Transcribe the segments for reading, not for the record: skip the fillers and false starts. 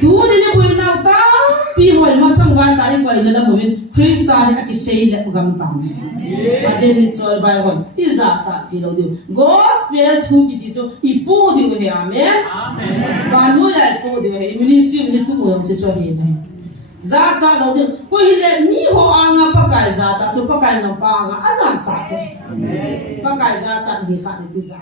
tu ni ni koi nau ta pi hoi ma sang wan ta ni koi la mo min Krista ni aki sei le gam ta ade ni chol bai hoi iza cha pi lo diu gospel thu ki di cho ipu diu he amen ba lu ya ipu diu he ministry ni tu mo che cho he nei za cha lo diu ko hi le mi ho anga pa kai za cha chu pa kai no pa nga a za cha te pa kai za cha hi kha ni ti za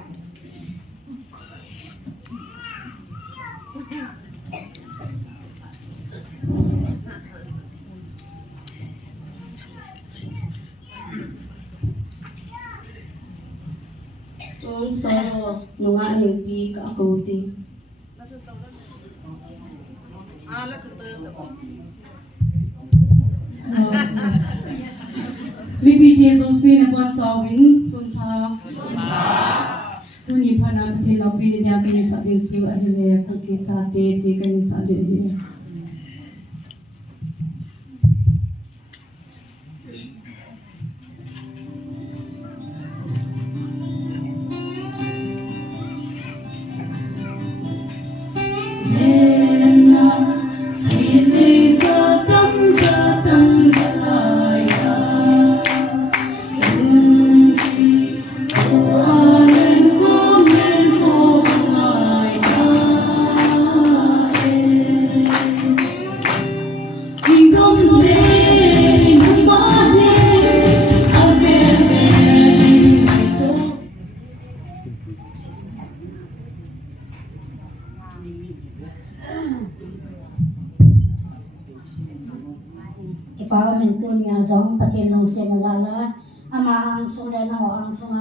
so nunga hipi ka akuti Repeat so sin about Zawin Sunpa Tuni Pana Patela Pili Yakin Sadin Su Ahile Kuki Sate Taken Sadin here. Kepala mentunya zong pakai nusnya nazala ama angsung dan ho angsung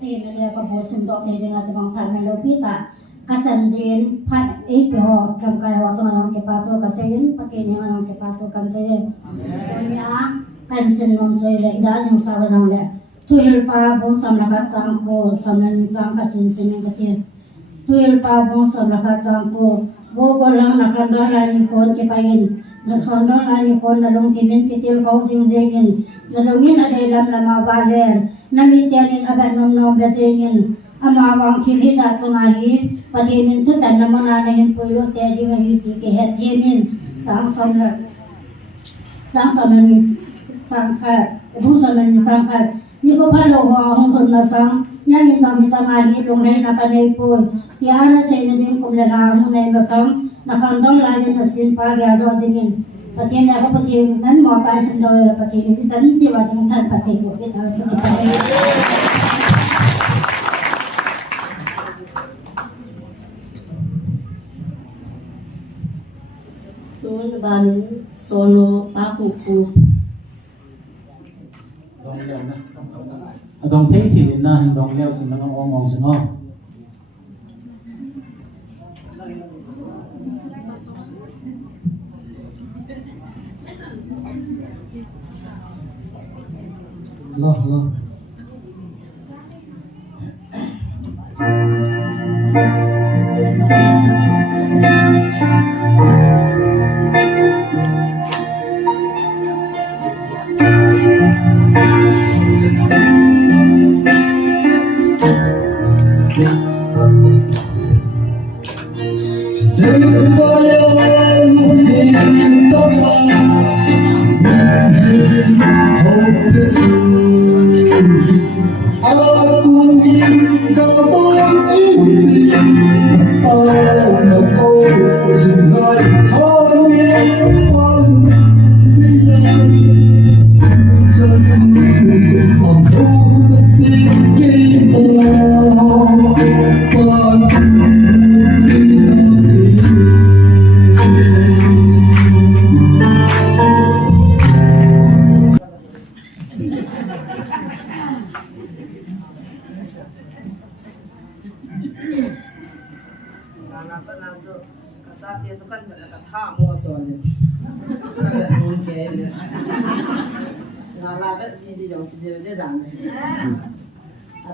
ini dia kabosin dok dengan temang pan melopita kacanjin pan ho kamkai ho zong kepato kasen pakai yang kepato kansen punya kansen nom soy le dah yang sabar le tuil pa bong samlakat sangko samen jangka jinsin yang kecil tuil pa bong samlakat sangko bo golang nakanda lain kon kepain nakanda lain kon nalong timin kitil kau jingjengin nalongin ada dalam lama baler namitianin abat nom nom bezengin amawang kilida tungahi patinin tu dan nama nanahin pulo tadi ngahiti kehatimin sang samen sangkat ibu samen sangkat ni ko palo ho hong nasang nangin dami tangahi lungnay nakanay po tiara sa inadin kumlalang na ibasang nakandong layan na sinpa gyado dingin pati na ako pati nan mo tayo sandol pati ni kita niti wa ng tan pati ko kita tuan banin solo pakuku Dong thấy thì sẽ na dong leo sẽ nó ngon ngon sẽ ngon. Lo.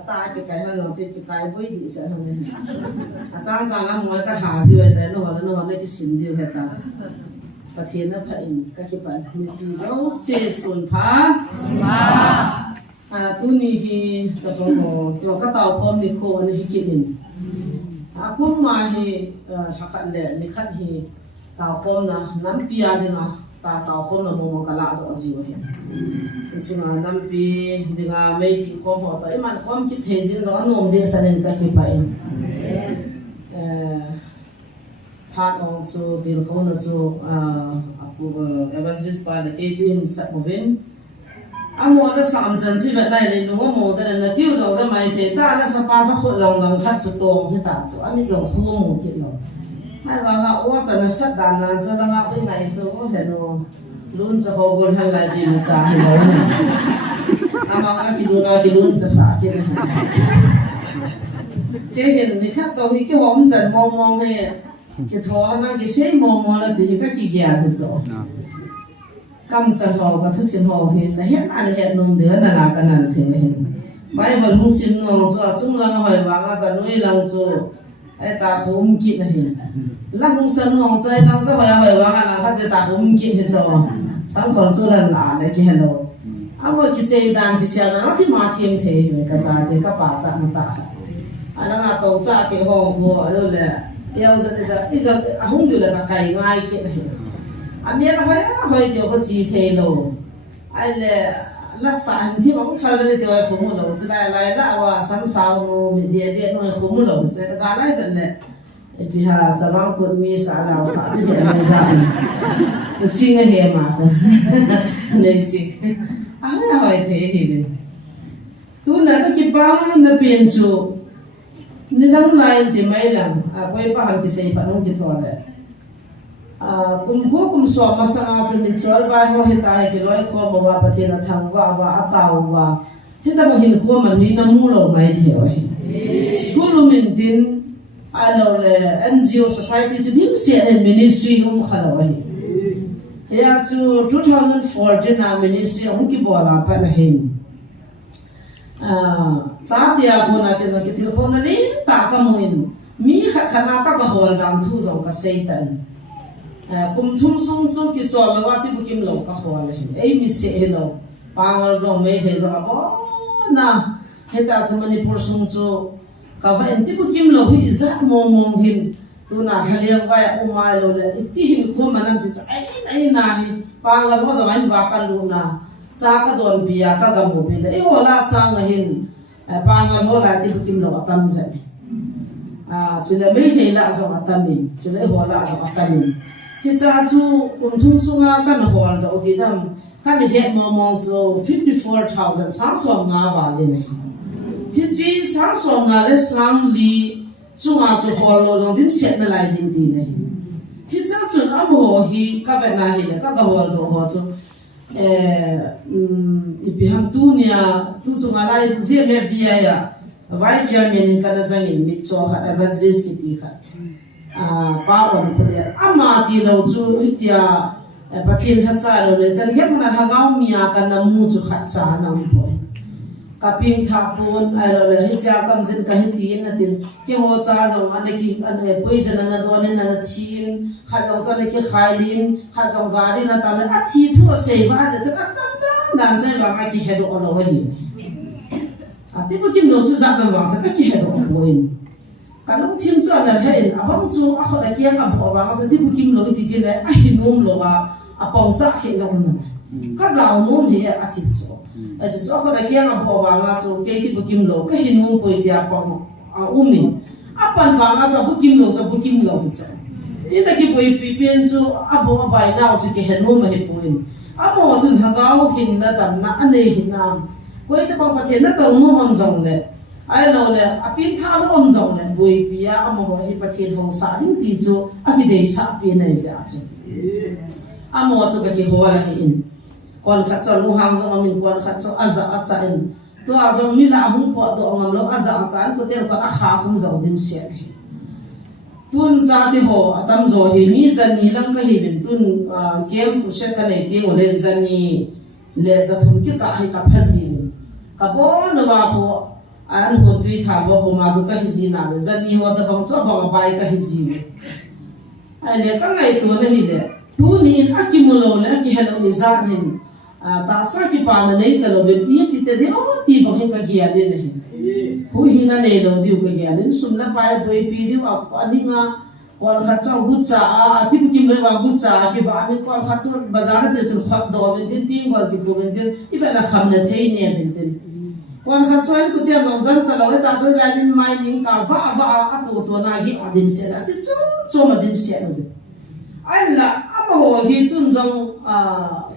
ta cái mà nó cái bôi đi sao không trang là mỗi cái hà gì vậy nó cái xin điều hết ta và thiên nó phải cái bạn thì dấu xe xuân phá tu ni hi cho con cho cái tàu con đi khô này hi kia cũng mà hi khát lệ ni khát hi tao khom na nam pia đi na ta tao khom na mo ka la do ji wa he tu nga nam pi dinga me thi khom ho ta man khom ki the jin ro nom de sanen ka ki pa in part also dil khon so apu evangelist pa le ke jin sa movin amo la sam jan ji va lai le no mo da na tiu zo za mai the ta la sa pa sa khot long long khat su tong hi ta chu ami zo khu mo ki lo mai wa ga o za na sa dan na zo la ma pi nai zo o he no lun za ho gol han la ji ma cha hi lo ama ga ki lun za sa ki na ke hen ni khat to hi ke hom jan mong mong he ke tho na ke sei mong mong la ti ka ki gya hu zo cam chân hồ cái thứ xin hồ hiện là hết anh hiện nông đứa là cái nào thì mình bây giờ không xin nông cho chúng là hỏi vàng à nuôi lăng cho ai ta không kịp này là không xin nông chơi lăng cho hỏi vàng là他就ta không kịp thì cho sáng còn cho là này cái hello à mà cái chơi đàn cái xe nó thì mà thêm thế mình cái giá thì các bà giá nó ta à nó là tổ giá cái hồ của rồi là yêu giờ cái không được là cái ngay cái này Amir hoi điều có chi thế lo, ai là sản thì bóng phật ra điều ai cũng lo, chỉ lại làว่าsáng sau mình biết nói cũng lo, chỉ là cái này vẫn là bây giờ giờ bóng cũng mi xã nào xã thì sẽไม่ra, chính là hệ mà không, nên chính, hoi thế thì mình, tu là cái gì bóng là biến chủ, nên đang lại thì mấy lần, quay ba hàng cái gì bạn không biết thôi đấy. Kum so masanga chumi chol vai ho heta ki loi kho ma wa pathina thangwa wa ataw wa heta ba hin kho man hi na mu lo mai theo hi school min din alo le NGO society chu dim se and ministry hum khala wa hi ya chu 2014 na ministry hum ki bola pa na hin cha tia ko na ke til kho na ni ta ka muin mi khana ka hol dang thu zo ka seitan kum thum sung chu ki chol lawa ti bukim lo ka hol he ei mi se lo pangal zo me the zo bo na heta chu manipur sung chu ka va enti bukim lo hi za mo mo hin tu na haliang wa umai lo le ti hin ko manam ti ai na hi pangal ho zo ban wa ka lu na cha ka don bia ka ga mo bi le e ho la sang hin pangal ho la ti bukim lo atam za chu le me the la zo atam min chu le ho la zo atam min hi cha chu kum thung sunga kan hol do ti dam kan het mo mo chu 54,000 sang so nga wa le ne hi chi sang so nga le sang li chunga chu hol lo dong dim set na lai din ti ne hi cha chu na mo hi ka ve na hi le ka ga hol do ho chu ipi ham tu nia tu chunga lai je me via ya vice chairman ka da zangin mi cho ha evangelist ki ti kha pa on pole ama ti lo chu itia pathin ha cha lo le chan ge mana thagau mia kan na mu chu khat cha na mu poi ka ping tha pon ai lo le hi cha kam jen ka hi ti na tin ke ho cha zo an ki an poison na do ne na chin kha zo cha le ki khailin kha zo ga ri na ta na a thi thu se ba le cha tam tam dan chai ba ma ki he do lo wa hi a ti bu kim no chu za na wa cha ka ki he do lo in kanong tim chu an hen abang chu a khot a kiang a bo ba cha ti bu kim lo ti ti le a hi nom lo ba a pong cha he zo na ka zao nom he a ti chu a chi cho khot a kiang a bo ba nga chu ke ti bu kim lo ka hi nom poi ti a pong a umin a pan ba nga cha bu kim lo cha bu kim lo hi cha ni ta ki poi pi pen chu a bo ba na chu ke he nom he poin a mo chun ha gao hin na tam na ane hin nam koi te pa pa the na to mo hom zong le ai lo le apin tha lo om zong le boi pia amo hi pathin hong sa ring ti chu a ki dei sa pi nei ja chu amo chu ka ki ho la hi in kon khat cho lu hang zong min kon khat cho aza a cha in to a zong mi la hung po do ngam lo aza a chan ko ten ko a kha hung zong dim se tun cha ti ho atam zo hi mi zan ni lang ka hi bin tun kem ku she ka nei ti o le zan ni le cha thum ki ka hi ka phaji ka bo no ba ho an ho tui tha bo bo ma zu ka hi ji na le zan ni ho da bang cho ba bai ka hi ji ai le ka ngai tu na hi le tu ni akimulo le ki hello ni za ni ta sa ki pa na nei ta lo be pi ti te de o ti bo he ka gi a le nei hu hi na nei lo diu ka gi a le sum na pai boi pi diu a ani nga quan khát cho gút cha tiếp kim lấy vào gút cha cái vả mình quan khát cho bazar nó chỉ khắp đồ mình tin tin quan cái bộ mình tin if là khăm là thấy nè mình tin quan khát cho cái tiền dòng dân ta nói ta cho lại mình mai mình cả vả tu na hi adim se là chỉ cho mà dim se rồi anh là apa hồ hi tun dòng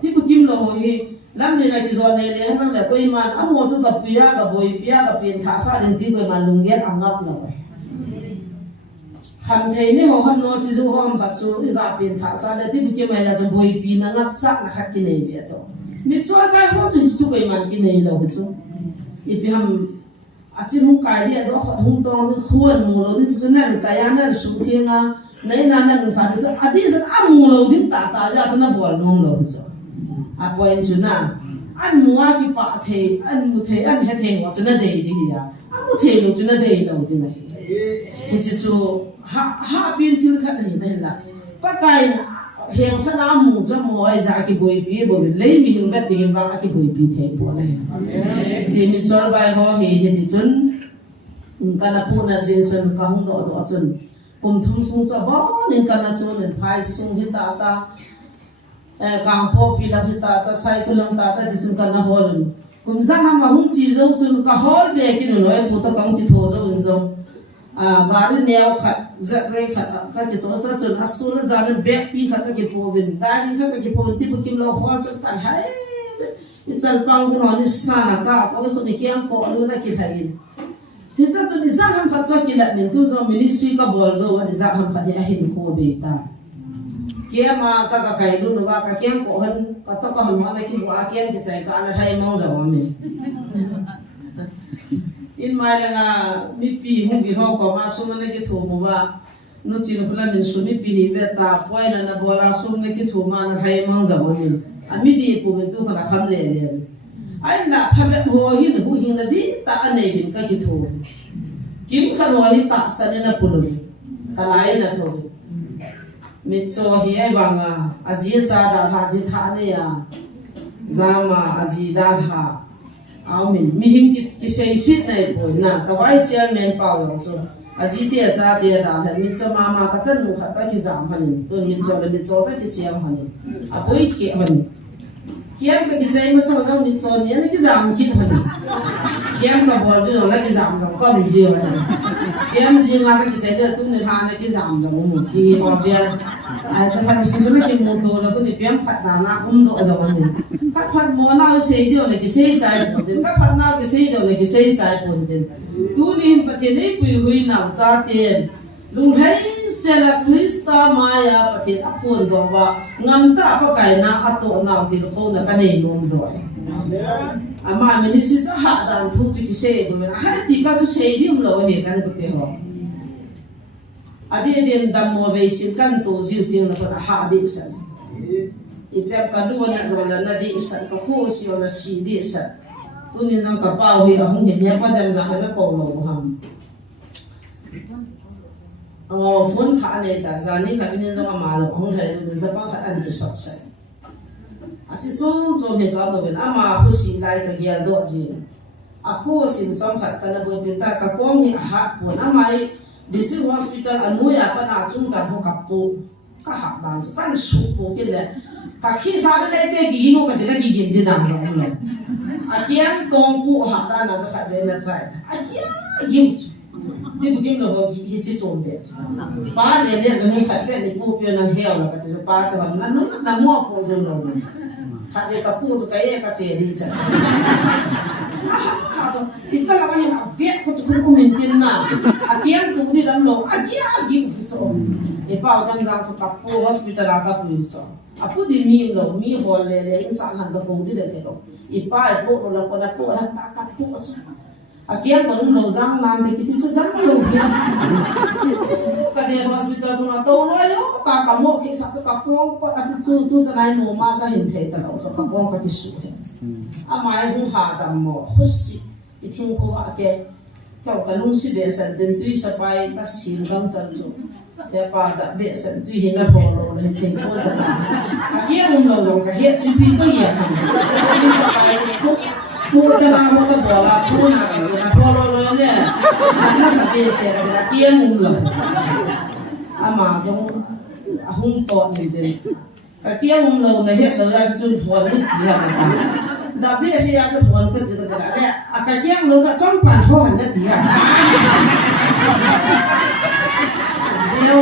tiếp kim lo hi làm gì là cái giòn này này hắn là coi mà ấm một chút gặp bia gặp biển thả sa đến tí coi mà lùng ghét ăn ngọc rồi khăm thấy này họ khăm nó chỉ dùng họ khăm chú gặp biển thả sa để tí cái mà là cho bồi pin nó ngắt chắc là khát cái này vậy đó mình cho bài họ chỉ chú coi mà cái này đâu chứ ít ham chỉ không cái gì đó họ không to nó khuôn mù lâu thì chỉ là cái anh là sụt thiên à này là nó sao thì à thì sẽ mù lâu thì ta ra cho nó bỏ nông lâu chứ point chu na an mua ki pa the an mu the an he the wa chu na de di ya an mu the lo chu na de lo ti na hi chi chu ha pin thil khat ni na la pa kai heng sa na mu cha mo ai za ki boi pi bo le mi hing vet ding wa ki boi pi the bo la ji mi chor bai ho he ti chun kana pu na je chun ka hung do chun kum thum sung cha ba nin kana chun phai sung hi ta càng phô phi là hiện tại ta sai cô lâm ta đi xuống căn hall cũng rằng là mà không chỉ giống xuống cả hall về cái nó nói bố ta càng cái thô giống giống gari neo khát giật rây khát cái chỗ chỗ chỗ nó xuống nó ra nó bẹp pi khát cái phô vin gari khát cái phô vin tiếp kim lo hall trong căn hay cái chân băng của nó đi xa là cả có cáiคนnày kiêng cọ luôn là cái này hiện tại chúng mình rằng ham khát cho cái lạnh mình tu cho mình đi suy cái bol rồi mình rằng ham khát thì ảnh khô bể ta kia mà các cái luôn là các kiêng cổ hơn các tóc hơn mà này kia quá kiêng cái trái cả là thay mong giàu mình in mai là mi pi hung cái họ có mà xuống này cái thủ mà nó chỉ là mình xuống mi pi về ta quay là nó bỏ ra xuống này cái thủ mà nó thay mong giàu mình mi đi phụ mình tu phải khăm lệ lệ anh là phải biết hồ hin là đi ta anh này mình cái thủ kim khăn hồ hi ta sa nên là phụ cái lại là thôi mình cho hi ai bằng aji cha da ha ji tha ne ya zama aji da ha ao mình hing ki sei sit này bồi na ka vice chairman pao yong cho aji tia cha tia da ha mình cho mama ka chen nu kha ka ki zam hanin to mình cho sa ki chiam hanin a boi ki hanin kiam ka ki zai ma sa na mình cho ni na ki zam kin hanin kiam ka bol ju la ki zam ka ko mình ji hanin kiam ji ma ka ki zai da tu ni ha na ki zam da mu ti ho bia aiจะทำสิ่งที่ไม่มูตัวแล้วก็นี่เพียงผัดนาโดดจากมันผัดหมอนาเสียเดียวเลยก็เสียใจหมดเลยผัดนาก็เสียเดียวเลยก็เสียใจหมดเลยตัวนี้ประเทศนี้ปุยหุยหนาวจ้าเตียนลุงให้เซลล์คริสต์มายาประเทศอัปนตัวว่างำตาปะไก่นาอัตโตนาวที่ลูกเขาเนี่ยกันเองลงจอยอามาเมนิสิสหาดันทุกที่เสียตัวนั้นให้ที่ก็จะเสียเดียวเราเห็นกันก็เท่าadi den dam ve sin kan to zil ping na pa ha di san ipep ka du na zala na di san ka khu si ona si di san tu ni na ka pa wi a hung he ya pa dam za ha na ko lo ham phun tha ne ta za ni ka bin za ma lo hung thai lu za pa kha an ki sot sai a chi chom he ka lo ben ama khu si lai ka gya do ji a khu sin chom khat ka na bo bin ta ka kong hi ha pon amai district hospital anuya pa na chung chan ho kapu ka hak dan pan su po ke le ka khi sa le te gi ngo ka de gi gin de dam lo le a kian tong pu ha da na cha kha be na trai a kia gim ti bu gim lo ho gi chi chom be pa le le zo ni kha be ni pu pe na heo la ka te pa ta na no na mo po zo lo kha be ka pu zo ka e ka che di cha itu lah kan yang aviat kau tu kau maintain na, akian tu ni dalam lo, akian agim so, ipau dalam dalam kapu hospital kapu so, apu di mi lo, mi hol le insan hang kapung di le lo, ipau ipu lo kau dah pu dah tak kapu so, akian baru lo zang nanti kita so zang lo dia, kadang hospital tu na tahu lo yo, tak kamu kisah so kapung, ada tu jangan normal kan hinte terlalu so kapung kaki suh, amai hu hadam mo khusi. Iting ko ake kau kalung si besan den tui sapai ta sin gam chan chu ya pa da besan tui hina holo le ting ko da akia lo lo ka he chu pi ko ya ni sapai chu ko da na ho ka bola pu na ka chu na holo lo le na sa be se da kia lo ama jong ahung to ni den ka kiang lo na het lo ra chu phon ni ti ha da bi se ya chu phon ka ji ka le ka kiang lo za chong pan ho han na ti ha deu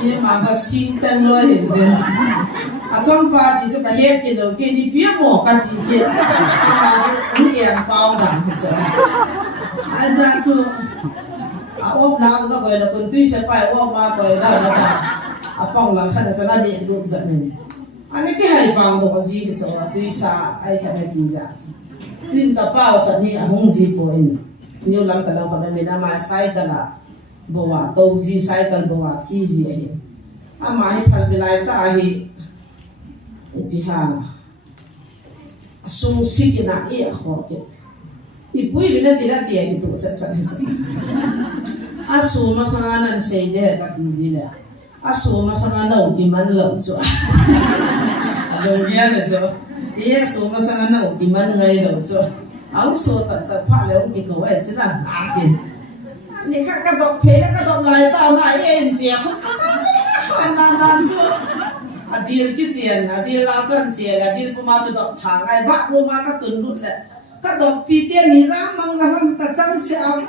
ni ma ka sin tan lo hin den a chong pa di chu ka het ki lo ki ni pi mo ka ti ki ma chu ni yang pao dan chu a za chu a op laก็ไปแล้วคนที่ใช้ไปว่ามาไปแล้วนะa pong lang khana chana ni lu za ni ani ki hai bang do ji ki chawa tui sa ai ka na ti za tin ka pa ka ni a hong ji po in new lam ka la ka me na ma sai ka la bo wa to ji sai ka bo wa chi ji ai a ma hi phal bilai ta hi e pi ha sung sikina e kho ke i pui vina tira chi ai tu cha cha ni a su ma sa nan sei de ka ti ji le aso masanga na uki man lo cho lo ya ne cho ye so masanga na uki man ngai lo cho au so ta pha le uki ko ai china a tin ni ka dok phe ka dok lai ta na en je ko ka na cho adil ki chen adil la chan che la adil pu ma chu dok thang ai ba pu ma ka tun lut le ka dok pi te ni za mang za ham ka chang se am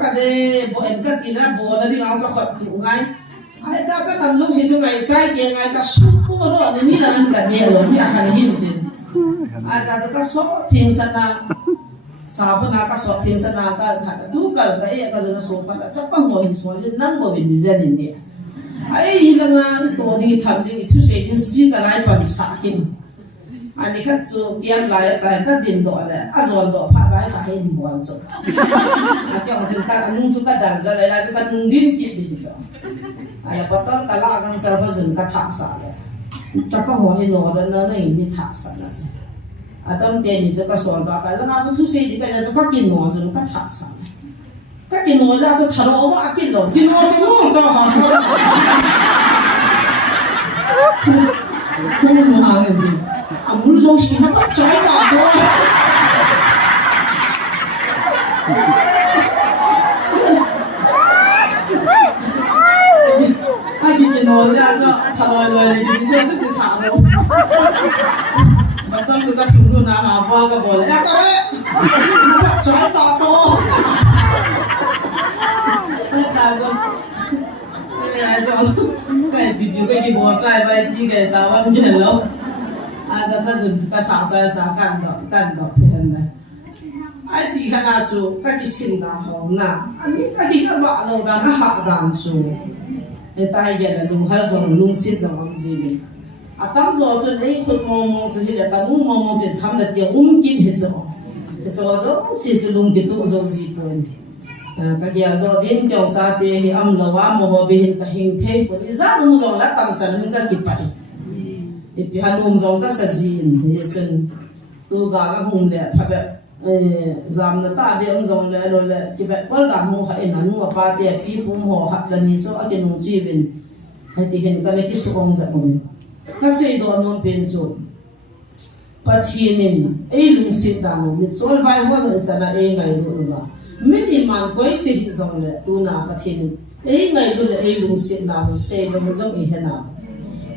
ka de bo en ka ti na bo na ri ang cho khot tu ngai ai cha ta tam lúc chỉ cho ngày trái kia ngày cả suốt bữa đó nên nghĩ là anh cả nhiều lắm nhà hàng hin tiền ai cha ta số thiên san na sao bữa nào cả số thiên san na cả khát tu cả cái cái nó số phải là chắc bằng ngồi số chứ nắng ngồi bên dưới này nè ai là ngay tổ đi tham đi thu xây dựng speed cái lại bằng sạc kim anh đi khát số tiêm lại tại cái điện thoại này azon đó phát lại tại hình buồn rồi anh cái ông chân cái anh nung số cái đàn ra lại là cái nung điên kịp đi rồi ai patang kala kang charva zun ka tha sa le chapa ho he no da na nei ni tha sa na adam te ni ka sol ba ka la ma thu se di ka ja ka kin no zun ka tha sa ka kin no ja so tharo wa kin lo kin no ka no ta ha ko no ha le amul jong shi na ka chai da jo cái nồi ra cho thằng nồi này cái gì đó cứ thả đâu mà tâm chúng ta chúng luôn là hà qua cái bò này có đấy trái tỏ cho cái cho cái bị cái bò trái vậy thì cái tao ăn cái lâu à ta dùng cái thằng trái sáng can đó phèn này ai thì cái nào chú cái xin nào hỏng na anh cái cái bạn lâu đã nó hạ đàn chú tai giờ là lung hal jong lung sit jong am ji ni atam zo chen ei khut mong chu hi la ka nu mong chen tham la ti kin he zo si chu lung ki tu zo ji pon ka kia do jin kyau cha te hi am lo wa mo bo be hin ka hing the ko ti za nu zo la tam chan hin ka ki pai e pi han um zo ka sa ji ni chen tu ga ka hung le pha be zam na ta be ông zong le lo le ki ve kwal ga mu ha ina nu pa te pi pu mo ha la ni so a ke nu chi bin ha ti hen ka le ki su ong za mo na sei do non pen chu pa chi nin ei lung si da no mi chol bai ho za cha na e ngai lu ba mi ni man koi ti hi zong le tu na pa thi nin ei ngai lu le ei lung si na ho sei lo mo zong e he na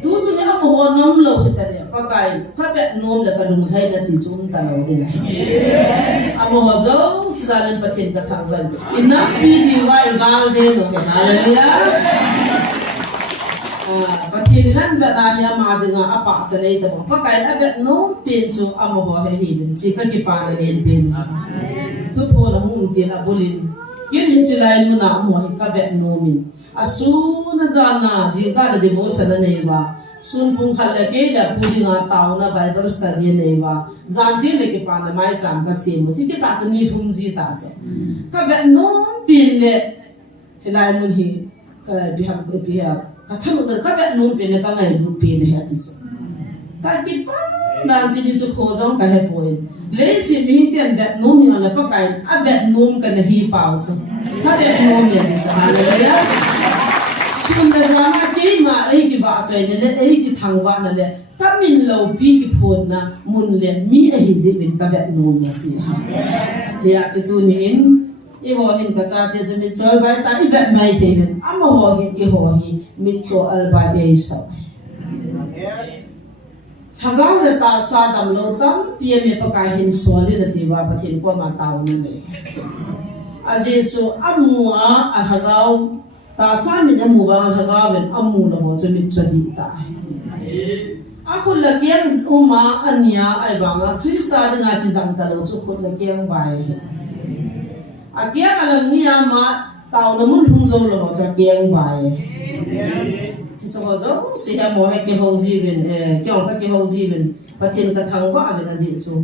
tu chu ne mo ho nom lo he ta le pa kai ka be nom le ka lung hai na ti chun ta lo de amo ho zo sizalan pathin ka thang ban inna pi di wa gal de lo ke hallelujah pathin lan ba na ya ma de nga apa chale ta pa kai a be nom pin chu amo ho he hi bin chi ka ki pa na len pin thu tho na mu ti na bolin kin hin chi lai mu na mo hi ka be nomin asu na zana ji ka de devotion na nei ba sun pung khal le ke la puri nga taw na bible study nei ba zan din le ke pa na mai cham ka se mo ti ke ta chen ni hum ji ta che ka be nom pin le helai mun hi ka bi ham ko bi ha ka thanu ka be nom pin le ka ngai bu pin le ha ti so ka ki pa dan ji ni chu kho jong ka he poin le si mi ten be nom ni ala pa kai a be nom ka na hi pau so ka be nom ya ni cha hallelujah sun da jana ke ma ai ki ba chai ne le ai ki thang wa na le ka min lo pi ki phon na mun le mi a hi ji bin ka be nom ya ti ha ya chi tu ni in i ho hin ka cha te chu mi chol bai ta i vet mai the ben ama ho hin i ho hi mi cho al ba e sa hagaw na ta sa dam lo tam pia me pa ka hin so le na ti wa pathin ko ma taw na le aje chu amua a hagaw ta sa mi na mu ba hagaw ben amu na ho chu mi chadi ta aku lakian uma ania ai banga Krista dengan kizang talo cukup lakian baik. Akia alam ni ama tau namun hungzo lo macam kian baik. Hisozo siapa mau ke hauzi ben, kian ke hauzi ben, patin ke thangwa ben azit so.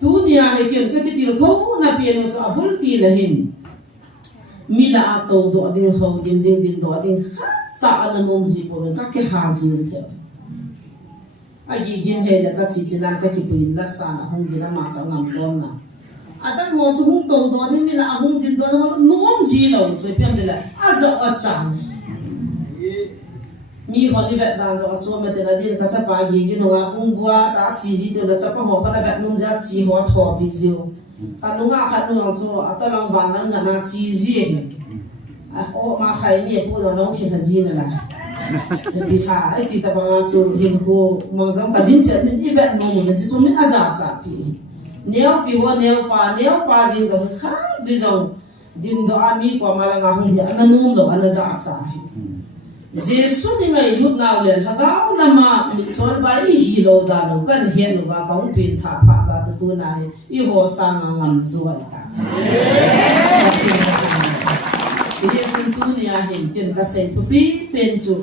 Dunia kian ke titil kau na pian macam abul tilahin. Mila atau do ading hau ding do ading sa alam umzi po ben ke hasil the. Agi gin he da ka chi chinan ka ki pui la sa na hong jina ma cha ngam dom na ata ngo chu hung to do ni mi la hung din do no nom ji lo che piam de la a zo a cha mi ho ni vet dan zo so me de la din ka cha pa gi gi no ga hung bua ta chi ji de la cha pa ho ka la vet num ja chi ho tho bi jiu ka nu nga khat nu so ata long ban na nga na chi ji a ho ma khai ni pu lo no khi ha ji na la biha ai ti ta banga chu hin ko mangzang ka din che min event mo mo ji chu min aza cha pi neo pi ho neo pa jing zo kha bi zo din do ami ko mala nga hung dia ananum lo anaza cha jesu ni ngai lut naw le hagaw lama mi chon ba i hi lo da lo kan hian lo ba kaung pin tha pha ba chu tu na i ho sa nga ngam zo ta Ini tentunya himpin kasih pupi penju.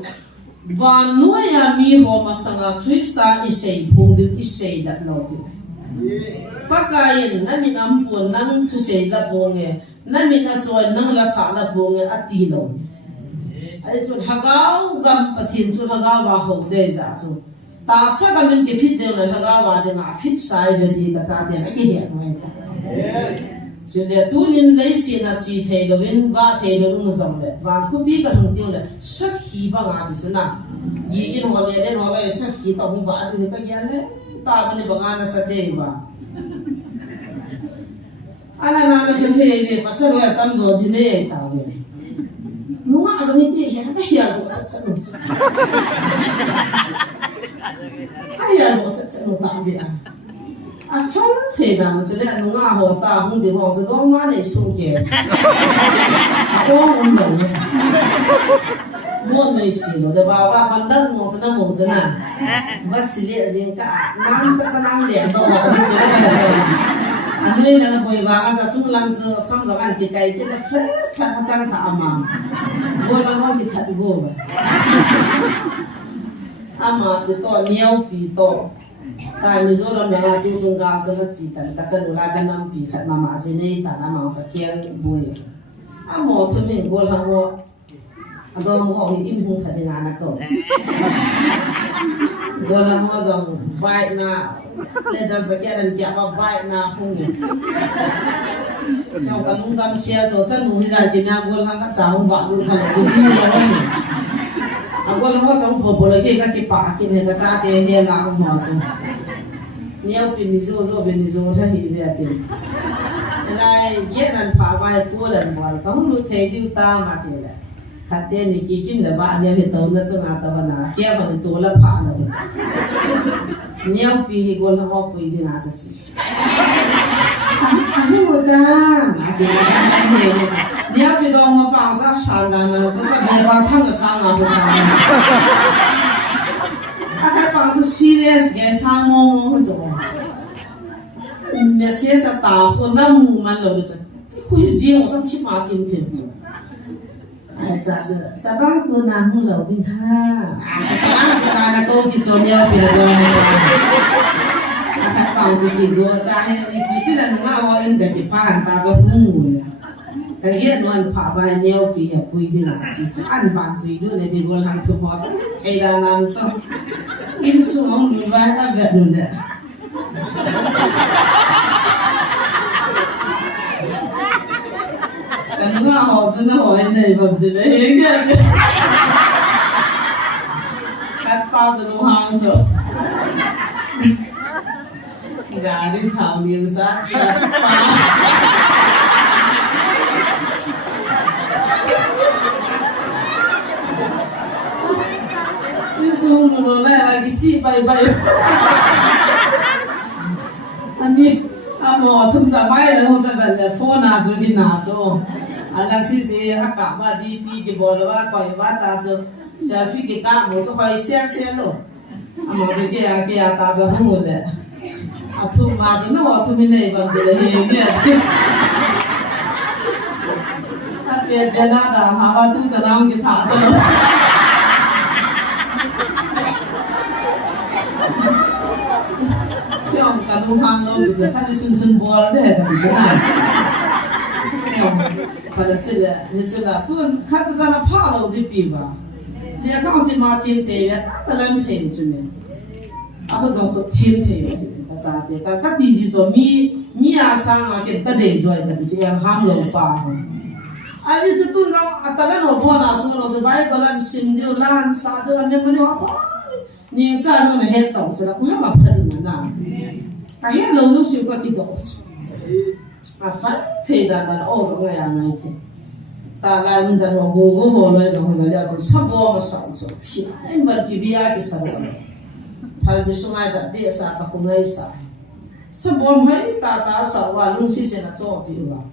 Vanua ya mi ho masanga Krista isay pungdu isay dat lauti. Pakain namin ampun nang tusay la bonge, namin atsoy nang lasa la bonge ati lauti. Ay so hagaw gam patin so hagaw ho de za so. Tasa gamin ke fit de na hagaw de na fit sai vedi ka cha de na ki he no eta. Jadi tunin leisi na ci thei lovin ba thei lo nu zong le van khu bi ka hung tiu le sak hi ba nga ti suna yi in ho le ho le sak hi to hu ba ti ka gyan le ta ba ni ba nga na sa thei ba ana na sa thei le pa sa ro tam zo ji ne ta we nu nga zo ni ti ya ba ya lo sa sa no ya lo sa sa no ta bi a a phong thế nào chứ lại nó ngã hồ ta không được họ chứ đó má này sung kề có không được mua mấy xí nó để vào ba con đất một chân một chân à bắt xí lệ riêng cả năm sẽ năm liền đâu mà đi cái này là anh ấy là bồi vàng ra chung lăng cho xong rồi ăn cái là fresh thật chẳng thà mà bồi lăng họ thì thật gồ mà chỉ to nhiều pi to tại mình rồi làm nhà tiêu dùng gạo cho nó chỉ tận các chân là cái năm bị khát mà gì này ta làm mang sắc kiêng bùi một cho mình gọi là một đó một thì in hung thật thì ngàn là cậu gọi là một dòng vai na lên đằng sắc kiêng đằng kia vai na hung nhau cái hung tâm xe cho chân hung là cái nhà gọi là các cháu bạn luôn thành chỉ đi là vậy gọi là một trong bộ là cái pa cái này cái cha thế này là không hóa chứ nhiều bên zo bên zo ra hi về tiền lại ghét ăn phá vai cô lần ngoài không lúc thấy điều ta mà thế là khát tiền thì khi kim là bạn nhiều thì tàu nó cho ngã tàu na kia vào thì tàu là phá là vậy nhiều pi thì cô là họ pi đi ngã chứ anh ngồi ta mà thế là nhiều pi đó mà bảo ra sáng đàn là chúng ta bé ba thằng là sáng ngã không sáng cái bảo tu serious cái sáng mong không rồi mẹ sẽ tạo hôn năm mùng man rồi chứ hồi riêng我真起码天天做哎咋帮cô nàng không lẩu tinh tha咋cô nàng cô thì cho nhau bị rồi các bạn thì bị gỡ cha hay bị chỉ là ngã hoa in để bị phá ta cho tung mùi cái hiện nó ăn phá bài nhau bị hẹp bùi đi là chỉ ăn bàn tùy đứa này bị gỡ hàng chục hoa thầy là làm xong in xuống không được vai đã vẹn rồi đấy cái ngã họ真的好累吧不对个还抱着路行走gà đi thảo miếng sát sung no na ba gisi bai bai ani amo thum za mai le ho za ba phone na zo ni na zo alaxi se aka ba di pi ke bol ba koi ba ta zo selfie ke ka mo zo koi share lo amo de ke a ta zo hu le a thum ma zo no ho thum ni ba de le he ne a pe na da ha ba tu za na ke tha to Kalau hang lo bisa kan sun bola deh tapi jangan. Pada sila pun kata sana palo di piba. Dia kau cik macam tu ya, tak dalam tu cuma. Apa tu tim tu? Kata dia kata di situ mi asang akan tadi jual tadi yang hang lo pa. Aje tu tu orang atalan obo nasu lo sebaik balan sindiu lan sado ane mana apa? Ni zaman ni het tahu sebab aku apa pada di mana. Kahit lâu lúc siêu có kỹ độ, phát thì là ô rồi ngày ngày thì, ta lại mình đã nói bố nói rồi mình lại thì sắp bố mà sao rồi, thì anh vẫn kỹ bia cái sao rồi, phải biết số ngày đã biết sao ta không ngày sao, sắp bố mấy ta sao và lúc xí sẽ là cho biết vào,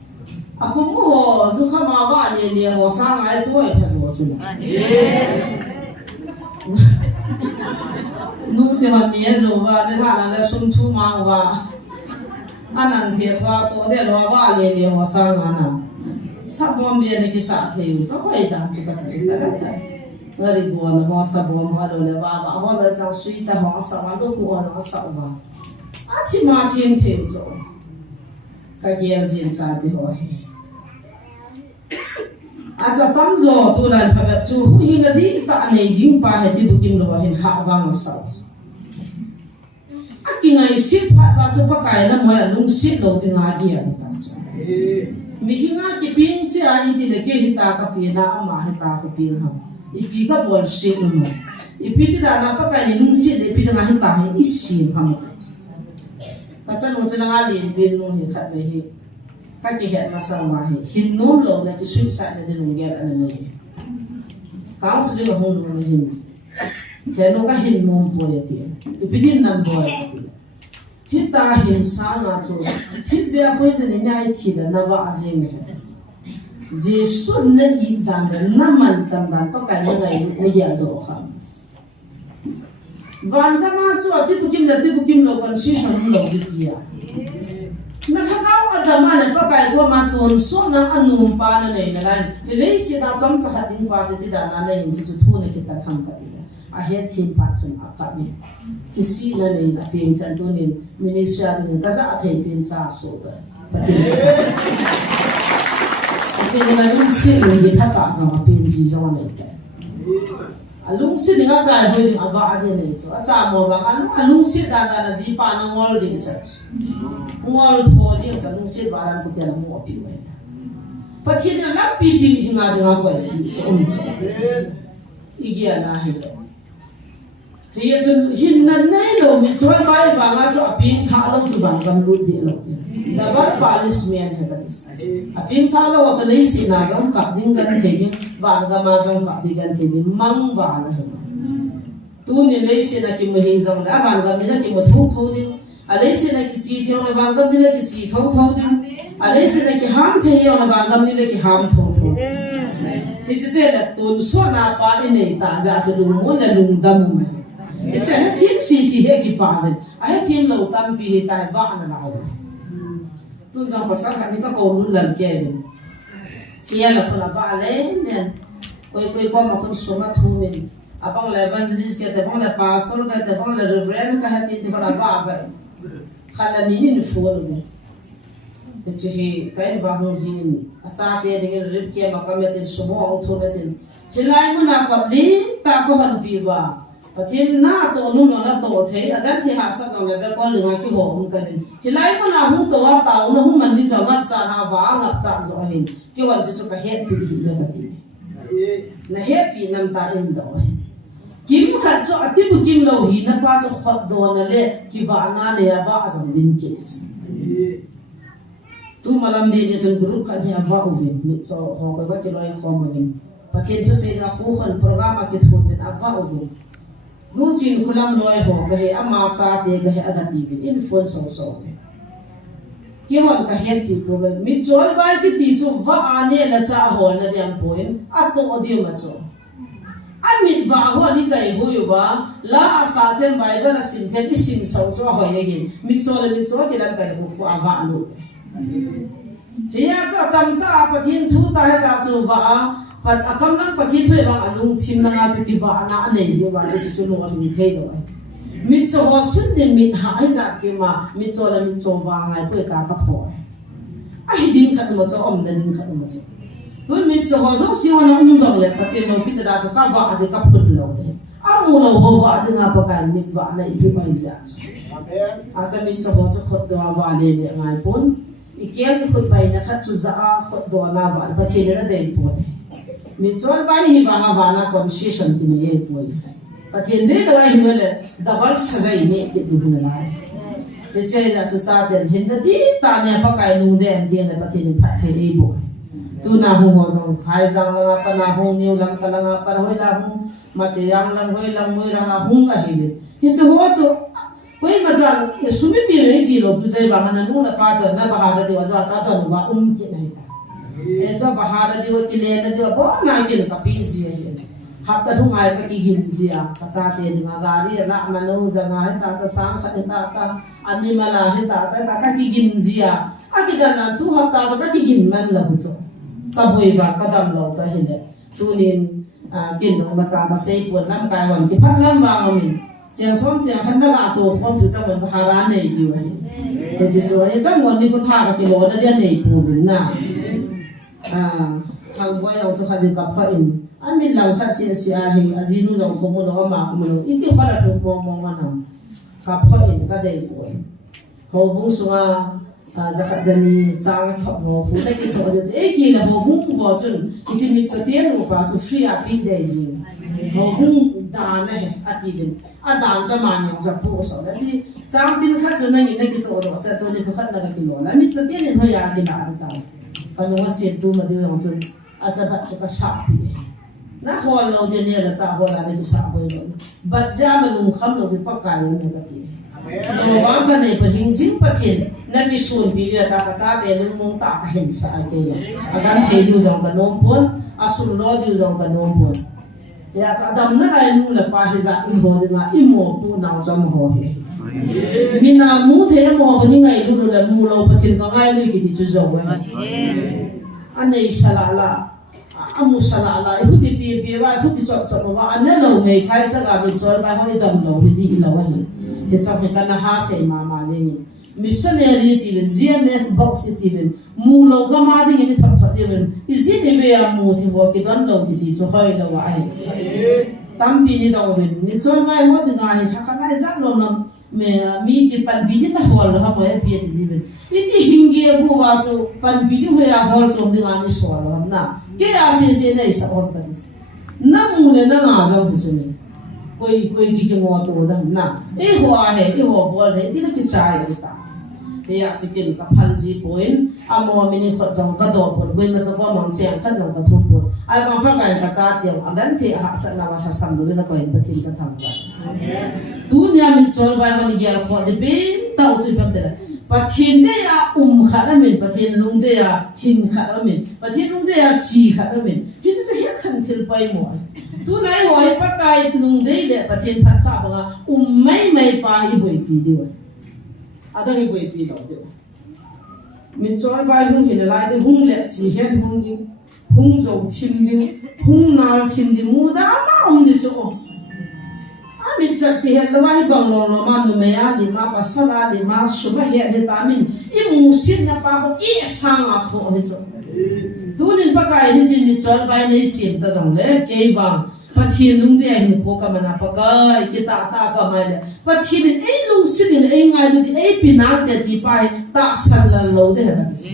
à không có dù không mà vợ liền họ sang ngày cho phải cho chứ nu te ma mie zo wa de tha la sum thu ma wa anang the thwa to de lo wa le ho sa nga na sa bom bia ne ki sa the yu so hoi da ki ka ti ta ta ngari go na ho sa bom ha lo le wa ho le chang sui ta ho sa wa lo hu ho sa wa a chi ma thiên the zo ka giel jin cha ti ho he aja tam zo tu lan pha ba chu hu hin na di ta nei ding pa he ti bu kim lo hin ha wa ma sa ngai sit pha ba chu pa kai na moi lung sit lo ti nga gi an ta cha mi hinga ki pin che a i ti le ke hi ta ka pi na ama he ta ka pi ha i pi ka bol sit no i pi ti da na pa kai ni lung sit le pi da hi ta he i si ha ma ka cha no se na nga le bin no hi khat me hi ka ki he ma sa ma hi hin no lo na ki sui sa ne de lung ger an ne ka se de ho no ne hin he no ka hin no po ye ti i pi din nam bo ye ti hita hin sana cho thit bia poison in ai chi da na wa je ne je sun ne i dan na man tam dan pa ka ne ngai ya do kha van ka ma cho ti bukim lo kan si san lo di pia na kha ka da ma ne pa ka do ma ton so na anum pa na nei na lan le si da chom cha ha ding pa ti da na nei ni chu thu ne ki ta tham ka ti a he thin pa chun a ka me kisi na nei na pin kan to ni ministry adin ta za thei pin cha so da patin ni na lung si ni ji pha ta za pin ji zo nei ta alung si ni ga kai hoi ni ava ade nei cho a cha mo ba alung si da na ji pa na ngol ding cha ngol tho ji cha lung si ba ran ku te na mo pi wei patin na la pi pi hinga de ga kwai pi cho un cho igia na hi thì chun hin nan nei lo mi choi bai wa nga cho apin kha lo chu ban gam lu di lo da ba policeman he patis apin tha lo wa le si na jam ka ding gan the ni ban ga ma jam ka di gan the ni mang wa la he tu ni le si na ki mo hi jam la ban ga mi na ki mo thu thu ni a le si na ki chi thong le ban ga mi na ki chi thong thong ni a le si na ki ham the yo na ban ga mi na ki ham thong thong thì sẽ là tuần số nào ba cái này ta ra cho đúng muốn là lùng đâm mà sẽ hết thiên xì hết kịp bà mình hết thiên lâu tâm vì tài vạn là nào tuần trong bữa sáng này các cô luôn lần kia mình chia là con là vạ lên nên quay qua mà con số mà thu mình à bằng là evangelist cái thế bằng là pastor cái thế bằng là reverend cái hết thì con là vạ vậy khá là nín như phù rồi chỉ cái vàng gì cha tiền thì cái rib kia mà cái tiền số mà ông thu tiền thì lại mà nào gặp lý ta có hận bị vào và thiên na tổ nung nó tổ thế ở gần thì hạ sát còn lại cái con lừa cái hồ không cần thì lại mà nào không tổ tàu nó không mình đi cho ngập tràn hà vá ngập tràn rồi hình cái vấn chỉ cho cái hết bị gì nữa thì nó hết bị nằm ta in đó kim khát cho tiếp kim lâu hi nó ba cho khóc đồ nó lệ cái vả na này vả trong đinh kết tu malam dia jeung grup kan dia va uven ni so ho ka ba ki loi khom uven patien tu se na khu khon program a ki thu ben ava uven nu chin khulam loi ho ka he ama cha te ka he agati bin in phone so ki hon ka het pi ko mi chol bai ki ti chu va ane la cha ho na diam poin ato odium ma cho amit va ho ni kai ho yu ba la sa then bible a sim then isim so cho ho ye hin mi chol ki lam kai ho ko ava lu hiya cha cham ta pathin thu ta he ta chu va pat akam lang pathin thoi bang alung chim na nga chu ki ba na nei je ba chu lo ni thei do mi cho ho sin din mi ha ai za ki ma mi cho wa ngai pui ta ka pho ai din khat mo cho om din khat mo cho tu mi cho ho zo si wa na um zong le pathin no pi da cho ka wa ade ka phut lo de a mu lo ho wa de nga pa kan mi wa na i pai ja a cha mi cho ho cho khot do wa le le ngai pon i kia ki khut pai na khat chu za a khot do na wa pathin na de po de mi chol bai hi wa nga wa na conversation ki ne e poi pathin de da hi mele double sagai ne ke du na lai ke che da chu cha den hin da ti ta nya pa kai nu de am de na pathin ni phat the e bo tu na hu ho zong khai zang la pa na hu niu lang ka lang pa hoi la hu ma te yang lang hoi lang moi ra hu nga hi be hi chu ho chu koi ma jan ye sumi pi re di lo pu zai ba na nu na pa da na ba ha da de wa cha cha ta nu ba ki nai ta e cha ba ha da de wa ki le na de bo na ki ka pi si ye hapta thu ngai ka ki hin zia ka cha te ni nga gari la manu za nga ta ta sang kha ta ami mala he ta ka ki gin zia a ki da na tu hapta za ka ki hin man la bu cho ka boi ba ka dam lo ta he le tu nin kin do ma cha ka sei pon lam kai wan ki phat lam wa min cheng som cheng khan da ga to khom pu cha mon ha ra nei di wa he ji cho ye cha mon ni ko tha ka ki lo da dia nei pu bin na thang boy lo cho kha bi ka pha in amin lang khat sia he azinu lo khomo lo ma khomo lo iti khala to mo ma na ka pho in ka dei po ho bung sunga za khat jani chang khop mo hu ta ki cho de e ki la ho bung bo chun iti mi cho te no pa chu free a pi dei ji ho bung da na he ati bin a dan cha ma nyong za po so la chi chang tin khat chu na ni na ki cho do cha cho ni ko khat na ka ki lo la mi cho te ni ho ya ki da ta ka no se tu ma de yong chun a cha ba cha ka sa pi na hol lo de ne la cha hol la ki sa hoi lo bat ja na lung kham lo de pa kai ne ka ti lo wa ka ne pa hing jing pa thin na ki sun bi ya ta ka cha de lung mong ta ka hin sa ke lo agan he du jong ka nom pon asul lo du jong ka nom pon ya cha dam na lai nu la pa he za in ho de nga i mo pu na jam ho he mina mu the mo ba ni ngai lu la mu lo pa thin ka ngai lu ki ti chu zo wa anei sala la amu sala la huti pi wa huti chok chok wa anna lo nei khai cha ga bi chol ba hoi dam lo hi di lo wa hi he cha he kana ha se ma je ni missionary ti ben gms box ti ben mu lo ga ma ding ni thot thot ti ben izi ni be a mu thi ho ki don lo ki ti cho hoi lo wa ai tam pi ni do ben ni chol mai ho de ga hi tha kha nai za lo nam me mi ki pan bi di ta hol ha mo e pi ti ji ben iti hingi bu wa chu pan bi di ho ya hol chom de ga ni so lo na ke a se nei sa or ka dis na mu ne na nga jong pi se koi ki ngo to da na e ho a he e ho bol he ti na ki chai ta pe ya chi kin ka phan ji point a mo mi ni khot jong ka do pon wen ma cha ko mang cheng kha jong ka thu pon ai ma pa ga ka cha tiam a gan ti ha sa na wa ha sam lu na ko en pathin ka thang ba tu nya mi chol ba ma ni ger kho de bin ta u chi pa de pathin de ya kha la min pathin lung de ya hin kha la min pathin lung de ya chi kha la min hi chu hi khan thil pai mo tu nai hoi pa kai lung de le pathin phat sa ba mai pa hi boi pi de wa ada hi boi pi do de min chol ba hung hin la de hung le chi hen hung di hung zo thim di hung na thim di mu da ma di cho min chak ti hen lawai bang long lo ma nu me ya di ma pa sala di ma su ma he de ta min I mu sin na pa ko I sang a pho he cho tu nin pa kai hin din ni chol bai nei sim ta jong le ke bang pathin lung de hin ko ka mana pa kai ki ta ka mai le pathin ei lung sin ei ngai lu di ei pinak te ti pai ta san la lo de ha ti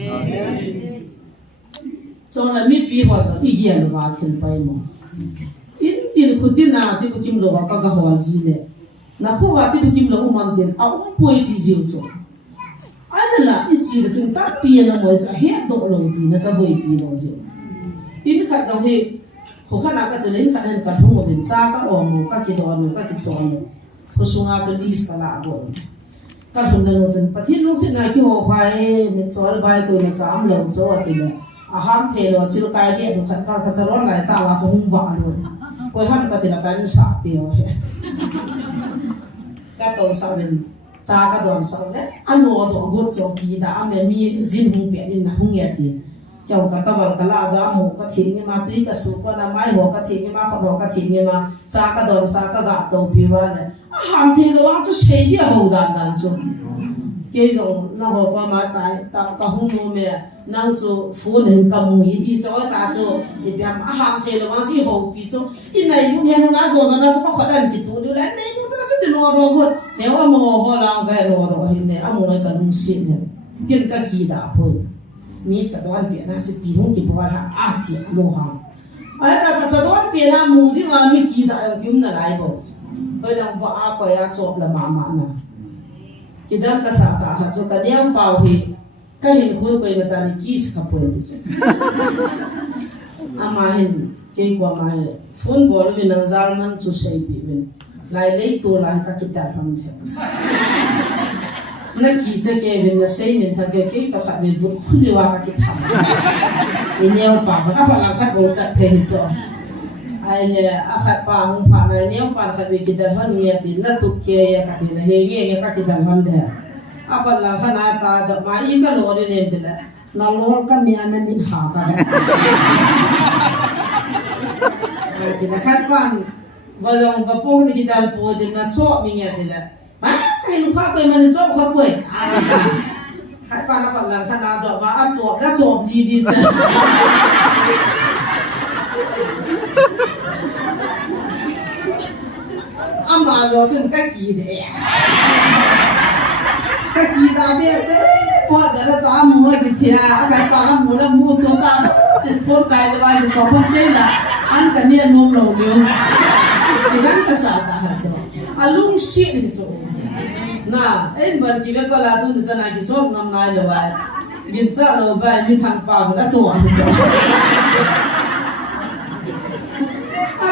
chong la mi pi ho to I gi lo wa thil pai mo in tin khutin na ti bukim lo ka ga hol ji le na kho wa ti bukim lo umam tin a poi ti jiu cho ana la I chi de tin ta pi na mo ja he do lo ti na ka boi pi lo ji in kha jong he khổ khát nào cái chỗ đấy khát hơn cả thung một bên cha các ôm các cái đồ các cái chọn khổ xuống ngã chỗ list cả là bộ các thùng đơn chân bắt thiên lúc sinh này cái hồ khoai để chọn bài coi để chạm lòng chỗ thì là ham thế rồi chỉ cái điện được khát các cái rồi lại ta là chỗ hung vạ luôn coi ham cái thì là cái như sạc tiêu cái đồ sao nên cha cái đồ sao đấy anh mua đồ gốt cho kỳ đã anh mi zin hung bẹt đi na hung nhẹ thì trong cái tàu cái là đó một cái thiên như mà tuy cái số con là mai một cái thiên như mà không một cái thiên như mà cha cái đồ sao cái gạt đồ bị vào này ham thế rồi anh cho xây đi hậu đàn đàn chung cái种那好过嘛打个红木面，那就妇人个木一地做打做，一边啊喊起了往起后边做，因为有天那做那这个可能几多的来，那我这个就挪过，那我莫好啷个挪过去呢？啊莫那个东西呢，跟个鸡打破，米这段边那是比红给不他啊姐莫行，哎，这段边那木的啊米鸡打要给我们来不？为了我阿婆要做了妈妈呢。kita kasata ha so kanyang pauhi kahin khul koi macam ni kis kapoy tiso amahin kay ko amahin phone bol min ang zalman chu sei pi min lai lei to lai ka kita ham the na ki se ke bin na sei min tha ke to kha be vu khuli wa ka kita ineo pa ba ka la khat bo chat the hi so ai le akhat pa hung pha na neo pa kha be kita han nge tin na tu ke ya ka tin he nge ka kita han de akhat la khana ta do ma I ka lo de ne de la na lo ka mi an min ha ka ai kita khat fan va long va po ni kita po de na so mi nge de la ma kai lu pha pe man so kha poi khat fan akhat la khana do ma a so di di amma zo sun kaki da ya kaki da be se ko da ta mu ki tira aka pa mu da mu so ta chin phon kai da ba ni so phon pe da an ka ne nom lo yo idan ka sa ta ha zo alung shi ni zo na en bar ki be ko la tu ni jana ki so ngam nai lo ba gin cha lo ba mi thang pa na zo ni zo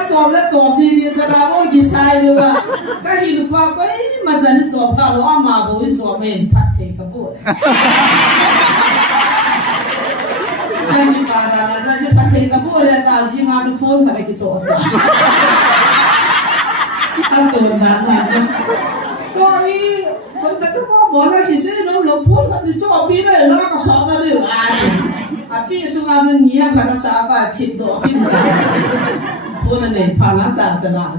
做了做的的，这个我给晒了吧？个新花龟嘛，真的做不好了，俺妈不会做没拍这个不。那你爸爸那咱就拍这个不了，但是俺就分开去做啥？俺多难啊！所以我们这我那其实老婆你做别人那个啥那都啊，别说俺是你也把那啥把切多。我那年怕那咋子啦？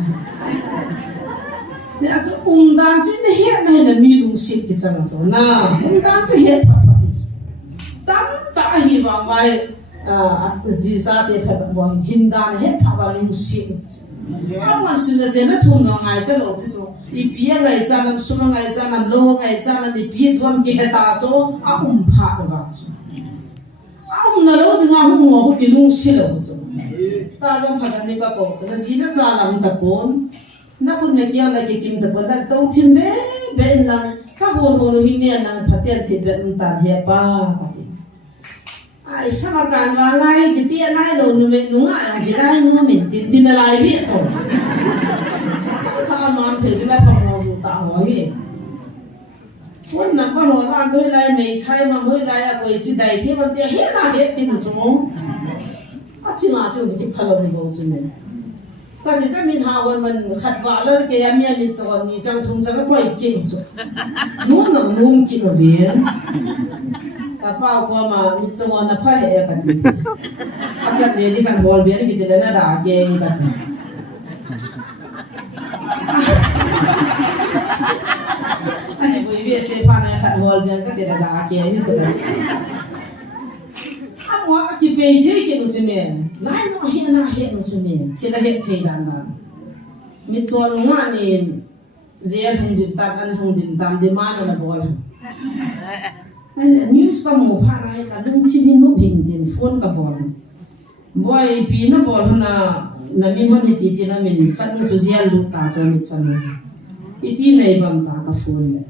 你这红单就那些那的米龙西的这样做，那红单就些怕怕的，当大希望外自杀的怕怕，现单的些怕怕龙西。啊，我是那真的从那爱的路，比如说一边爱在那，苏那爱在那，路爱在那，一边专给他打做，啊，我们怕的吧？啊，我们那路的啊，我给龙西了，不做。ta jong phagan ni ka ko sa zina cha lam ta pon na kun ne kya la ki kim ta pon la to thin be ben lang ka hor hor hi ne nang phaten thi be ta he pa ka ti ai sama kan wa ngai ki ti nai lo nu me nu nga ki dai nu me tin tin lai bi to ta man the ji la pa mo su ta ho hi phun na pa lo la doi lai me khai ma moi lai a koi chi dai thi ba ti he na he tin chu chỉ là chỉ cái phật lâu này cũng chưa nên, cái gì cái mình hào mình khát vả rồi cái em mình cho mình trong thùng trong cái quầy kinh rồi, muốn là muốn kinh là biến, cái bao qua mà mình cho nó phải hệ cái gì, chắc là đi khăn bol biến cái gì đó là đã cái gì, ai bây giờ sẽ phá này khăn bol biến cái gì là đã cái gì rồi. Wa ki pe the ke nu chime lai no he na he nu chime chila he the dan dan mi chon nga ni zel hung din tam an hung din tam de man na bol news ka mo pha na he ka lung chi bin no hin din phone ka bol boy pi na bol na min hon ti ti na min khan nu zel lu ta cha mi chan iti nei bam ta ka phone le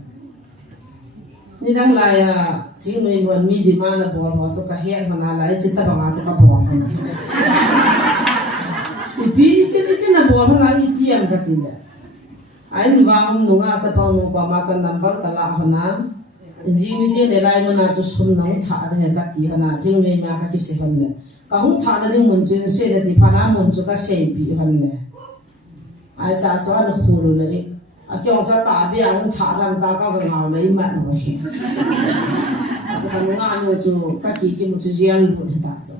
ni dang la ya chính người muốn mi đi mà là bỏ họ cho cả hết mà là lấy chỉ ta bằng ai cho cả bỏ mà bol hana ATM ka tile ai ni wa nu nga cha pau nu kwa ma chan number kala hana jini de le lai mana chu sum nang tha de ka ti hana jing le ma ka ki se han le ka hung tha na ding mun chin se de ti phana mun chu ka se bi han le ai cha cho an khuru le ni a kyong cha ta bi ang tha ram ta ka ga ngau le ma no he cha ka nga nu chu ka ki ki mu chu jial bu ta cha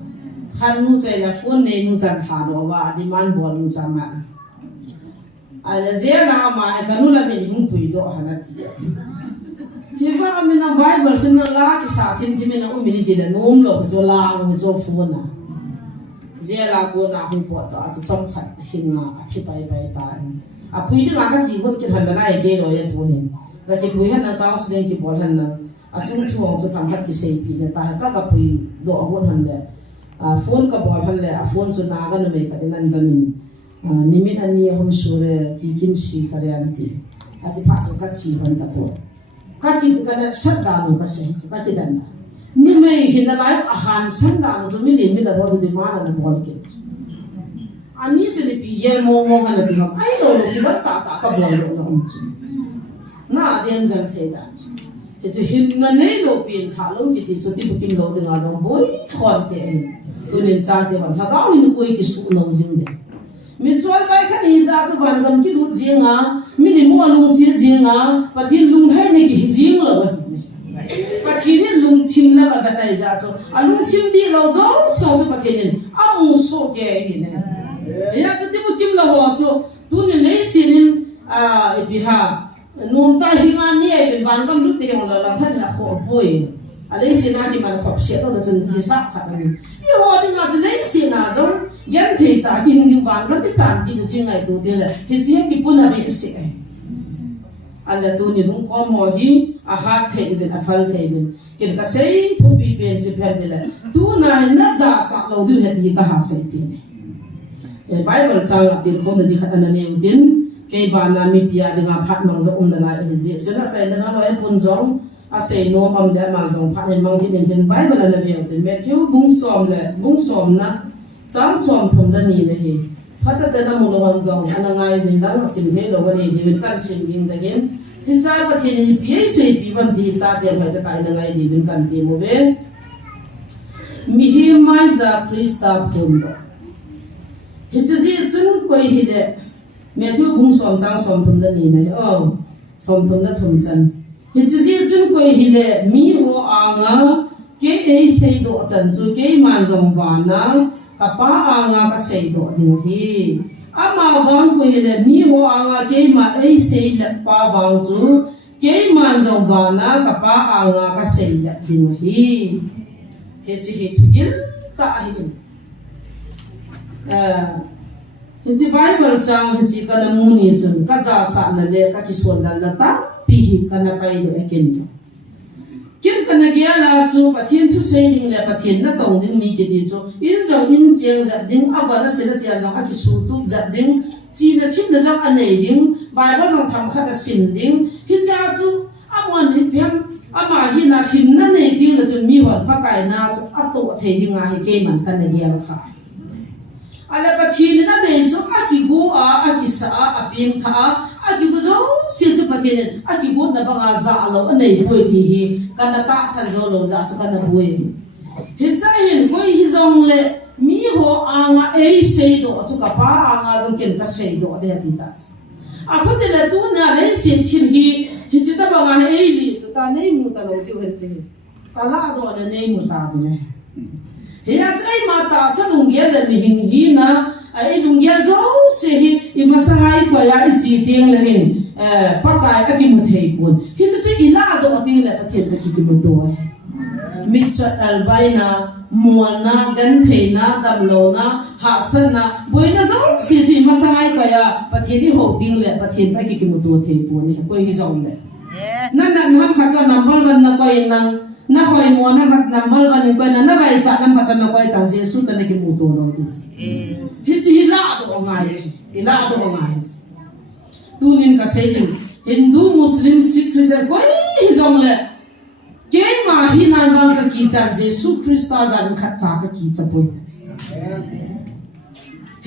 khan nu chai la phone ne nu chan tha do wa di man bol nu cha ma ai la zia na ma ka nu la mi hung pui do hana ti hiva amina bible sin na la ki sa thim thim na u mini ti la nom lo jo la u jo phone na zia la ko na hu po ta chu chom khat hinga a thi pai pai ta a pui de la ka chi ko ki han na ai ke lo ye pu hin ka ki pui han na ka su den ki bol han na a chung chuang chu tham khat ki sei pi na ta ka pui do a bon han le a phone ka bol han le a phone chu na ga no me ka den an damin nimit ani hom sure ki kim si ka re anti a chi pha chu ka chi han ta ko ka ki ka na sat da no ka se ka ki dan ni me hin na lai a han san da no mi le mi la ro de ma na bol ke ami se le pi yel mo mo han na ti ai lo ki ba ta ka bol lo na um chi na den zam the da chi che hin na nei lo pin tha lo ki ti so ti bu kim lo de nga jong boy khon te tu nin cha te han ha ga hin ko ki su lo jing de mi choi bai kha ni za chu ban gam ki du jinga mi ni mo lung si jinga pathin lung hai ne ki jing lo pathin lung chim la ba dai za chu a lung chim di lo zo so chu pathin a mu so ke hi ne ya chu ti bu kim lo ho chu tu ni le sin a bi ha num ta hinga ni e bin ban gam lu te ho la than la kho poi a le sin a ki man khop se to na chen hi sa kha ni yo ni nga le sin a zo yan thei ta ki hing ban ga ti chan ki nu jingai tu de la he chi ki puna bi se ala tu ni nung ko mo hi a ha thei ben a fal thei ben kin ka sei thu bi ben chi pher de la tu na na za cha lo du he ti ka ha sei pi ni e bible chang tin ko na di khat na ne udin ke ba na mi pia de nga phat mang zo um da la he ji chana chai da na lo e pun zong a sei no mam de mang zong phat ne mang ki den tin bible la ve te Matthew bung som na chang som thum da ni ne hi phata ta na mo lo wan zong ana ngai bin la sim he lo ga ni de bin kan sim ging da gen hin sai pa thi ni pi se pi ban di cha de mai ta tai na ngai di bin kan ti mo be mi hi mai za krista phum do hi chi ji chun koi hi le Matthew bung som chang som thum da ni ne som thum na thum chan hi chi ji chun koi hi le mi ho anga ke ei sei do chan chu ke man zong ba na kapa anga ka sei do ding hi ama wang ko hele mi ho anga ke ma ei sei la pa wang chu ke man jong ba na kapa anga ka sei la ding hi he chi he thugil ta hi bin he chi bible chang he chi kana mu ni chun ka za cha na le ka ki son la ta pi hi kana pai do eken chu kin kana gya la chu pathin thu sei ding le pathin na tong ding mi ki ti chu in jong in cheng za ding aba na se la chian jong a ki su tu za ding chi na thim da jong anei ding bible jong tham kha da sin ding hi cha chu amon ni piam ama hi na hin na nei ding la chun mi wan pa kai na chu a to thei ding a hi ke man kana gya la kha ala pathin na dei chu a ki go a ki sa a pim tha a ki go zo se chu pathin a ki go na ba ga za lo anei poi ti hi kana ta san zo lo za chu kana poi hi cha hin koi hi zong le mi ho anga ei sei do chu ka pa anga do ken ta sei do de ti ta a ko de la tu na le sin thir hi chi ta ba ga ei li ta nei mu ta lo ti hen chi ta la do na nei mu ta bu ne he ya chai ma ta sa lung ge le mi hing hi na ai lung ge zo se hi I masangai ko ya I chi ting le hin pa kai ka ki mu thei pun hi chu ila do ting le pa the ta ki mu do mi cha albaina muana gan theina damlona ha sanna boina zo si ji masangai ko ya pa thi ni ho ting le pa thi ta ki mu do thei pun ni ko hi zong le nan ham kha cha number 1 na ko nang na hoi mo na hat number 1 ko na vai cha nam pa cha na ko ta je su ta ne ki mu do no ti hi chi ila do ngai ila do ngai tunin ka sejin Hindu Muslim Sikh Christian ko hi zong le ke ma hi nan bang ka ki chan Jesu Christa jan khat cha ka ki cha poi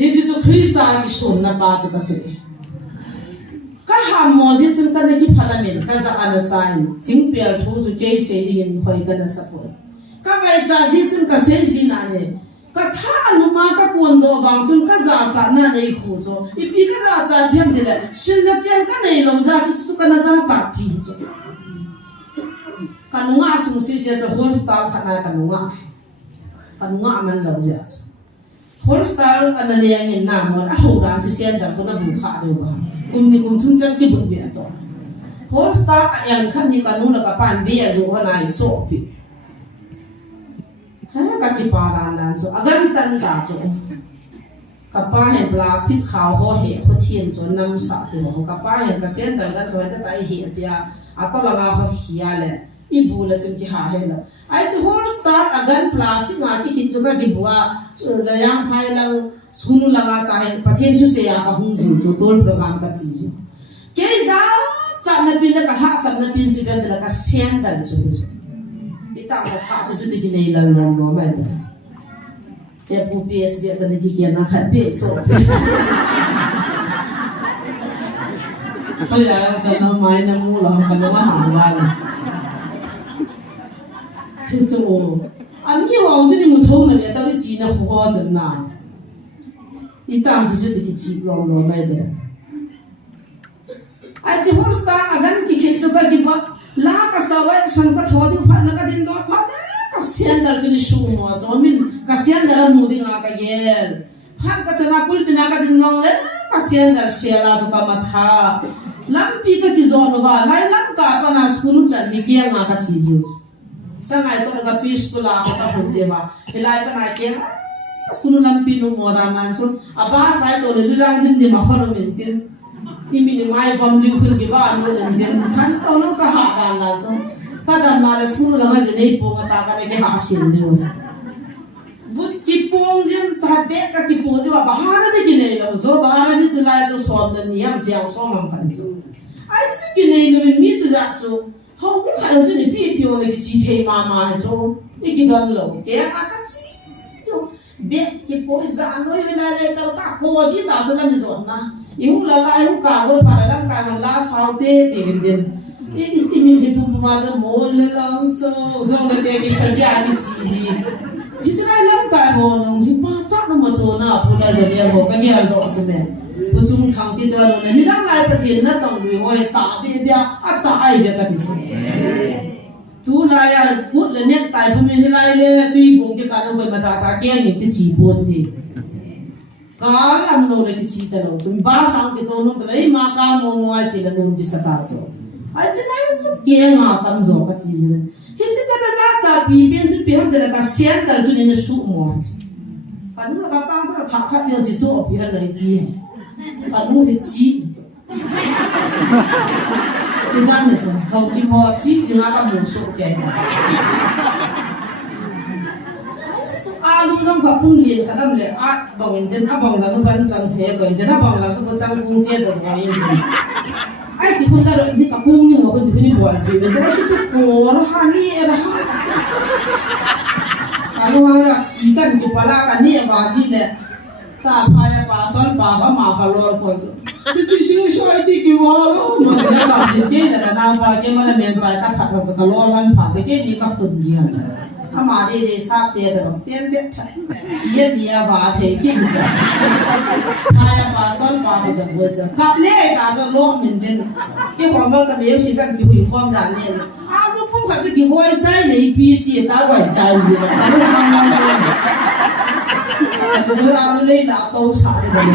thì chỉ cho Christa cái sồn na ba cho cái sự cái ham mô gì chúng ta này cái parliament cái giá anh trái thỉnh bèo thu cho cái xây dựng hồi cái đó support cái ngày giá gì chúng ta xây gì nè cái thà nó mà cái quân đội vàng chúng cái giá giá nè này khu cho ít cái giá giá biếng đi lên xin là chuyện cái này lâu giá cho cái nó giá giá phí cho cái nông nghiệp sung sĩ cho whole style khả năng cái nông nghiệp mình lâu giá whole style anh này anh nhìn nam một hậu đàn chỉ xem được cái nó bùng khá được không cùng đi cùng chung chân cái bụng việt đó whole style anh khăn như cái nông là cái pan bia rồi cái này số bị cái paran dan so agan tan ka so kapa hen plastic khaw ho he kho thien chon nam sa ti ho kapa hen ka sen tan kan choi ta tai hi pia atolaga ho hiya le I bu la chun ki ha he la ai chu whole start agan plastic ma ki hin chu ka ki bua la yang phai lang sunu laga ta he pathen chu se ya ka hung jin chu tol program ka chi ji ke za cha na pin la ka ha sam na pin chi ben la ka sen tan chu ta có thà cho chúng tôi này là lòng nó vậy đó, cái bộ PS bây giờ này cái kia nó khá bị chỗ, bây giờ cho nó máy nó mua là không nó hàng vào, cái chỗ, anh nghĩ hoàng cho nên một thôn này tao đi chỉ nó hoa cho nào, đi tạm cho chúng tôi chỉ lòng nó vậy đó, ai chỉ hôm sáng à gần cái khi cho cái gì lá cái sao vậy sang cái thua đi phát nó cái điện thoại phát cái xiên đờ cho đi xuống mà cho mình cái xiên đờ mua đi ngang cái gì phát cái chân aku pin cái điện thoại lên cái xiên đờ xe là cho cái mặt ha làm pi cái gió nó vào lại làm cả bạn à school chân đi kia ngang cái gì chứ sang ngày tôi cái pi school là cái phần gì mà thì lại cái này kia school làm pi nó mua ra nan cho à ba sai tôi đi làm đi mà không mình tin ini mai family khun ki ba anu den khan to no ka ha dan la cho ka dam na le smu la ga je nei po ga ta ka ne ke ha sin de wo vut ki pong jin cha be ka ki po je ba bahar ne ki nei lo jo bahar ni chu lai cho som den ni am jiao som am phan chu ai chu ki nei lo mi chu ja chu ho ku ha yo chu ni pi pi o ne ki chi thei ma ma ha chu ni ki don lo ke a ka chi chu be ki po za no yo la le ka ko ji ta chu la mi zon na yung lalai yung kagol para lang kagol la saute tigin din ini mi je pum maza mol lang so dong na te ki saja ki chiji Israel lang kagol nung hipa cha no mo chona pula le le ho ka ni al do chme bu chung thang ki do lo na ni lang lai pathin na tong ri hoi ta be bia a ta ai be ka ti so tu la ya put le nek tai pum ni lai le tui bong ke ka no ma cha cha ke ni ti chi pon ti Kal ang no le kichi ta lo so ba sang ki to no to le ma ka mo mo ai chi la no ki sa ta zo ai chi na yu chu ke ma tam zo ka chi ji he chi ka za za bi bian chi bi han de la ka sian ta chu ni ne su mo ka nu la ka pang ta ta kha yo ji zo bi han le ti ka nu he chi ti dan ne so ka ki mo chi ki na ka mo so ke alu trong pháp phun liền khả năng là bằng in đến bằng là không ban chẳng thế bởi đến bằng là không chẳng cung chia được ngoài in ai thì không là rồi đi cặp cung nhưng mà không thì không buồn vì vậy đấy chứ cổ nó han nhẹ là han kalau orang chỉ cần chụp pala cái nhẹ và gì nè ta phải pasal baba mà kalau coi thì chỉ xin xoay đi kêu mà cái nào cái là nào phải cái mà mình phải cắt phạt hoặc cái lo ăn phạt cái gì cắt tuần gì हमारे लिए साथ दे दो स्टैंड बैठा चीज़ दिया बात है कि मुझे आया पासल पाप जब वो जब कपले काज़ा लोग मिलते कि हम लोग तब ये चीज़ की हुई काम जाने आप लोग को खाते कि वो ऐसा ही नहीं पीती है ताऊ ऐसा ही है तो वो आप लोग ले लाता हूँ सारे लोग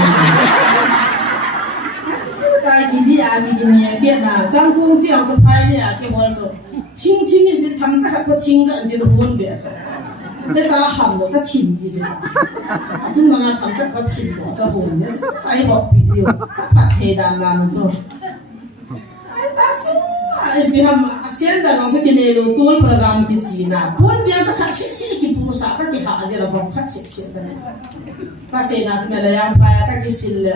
cái đi à đi miền Việt à, trong công ty ông cho phái này à, cái bọn cho chính chính những tham gia các chính cái những cái huấn luyện, để ta học được ta chính gì chứ, chúng ta tham gia các chính đó cho huấn luyện, ai học video, phát thể đàn làm cho, ta chứ, ai bị ham, hiện tại ông cho cái này luôn tool program cái gì na, huấn luyện cho khách sĩ cái bộ sa các cái hạ gì là bằng khách sĩ cái này, các sĩ na thì là làm phải các cái skill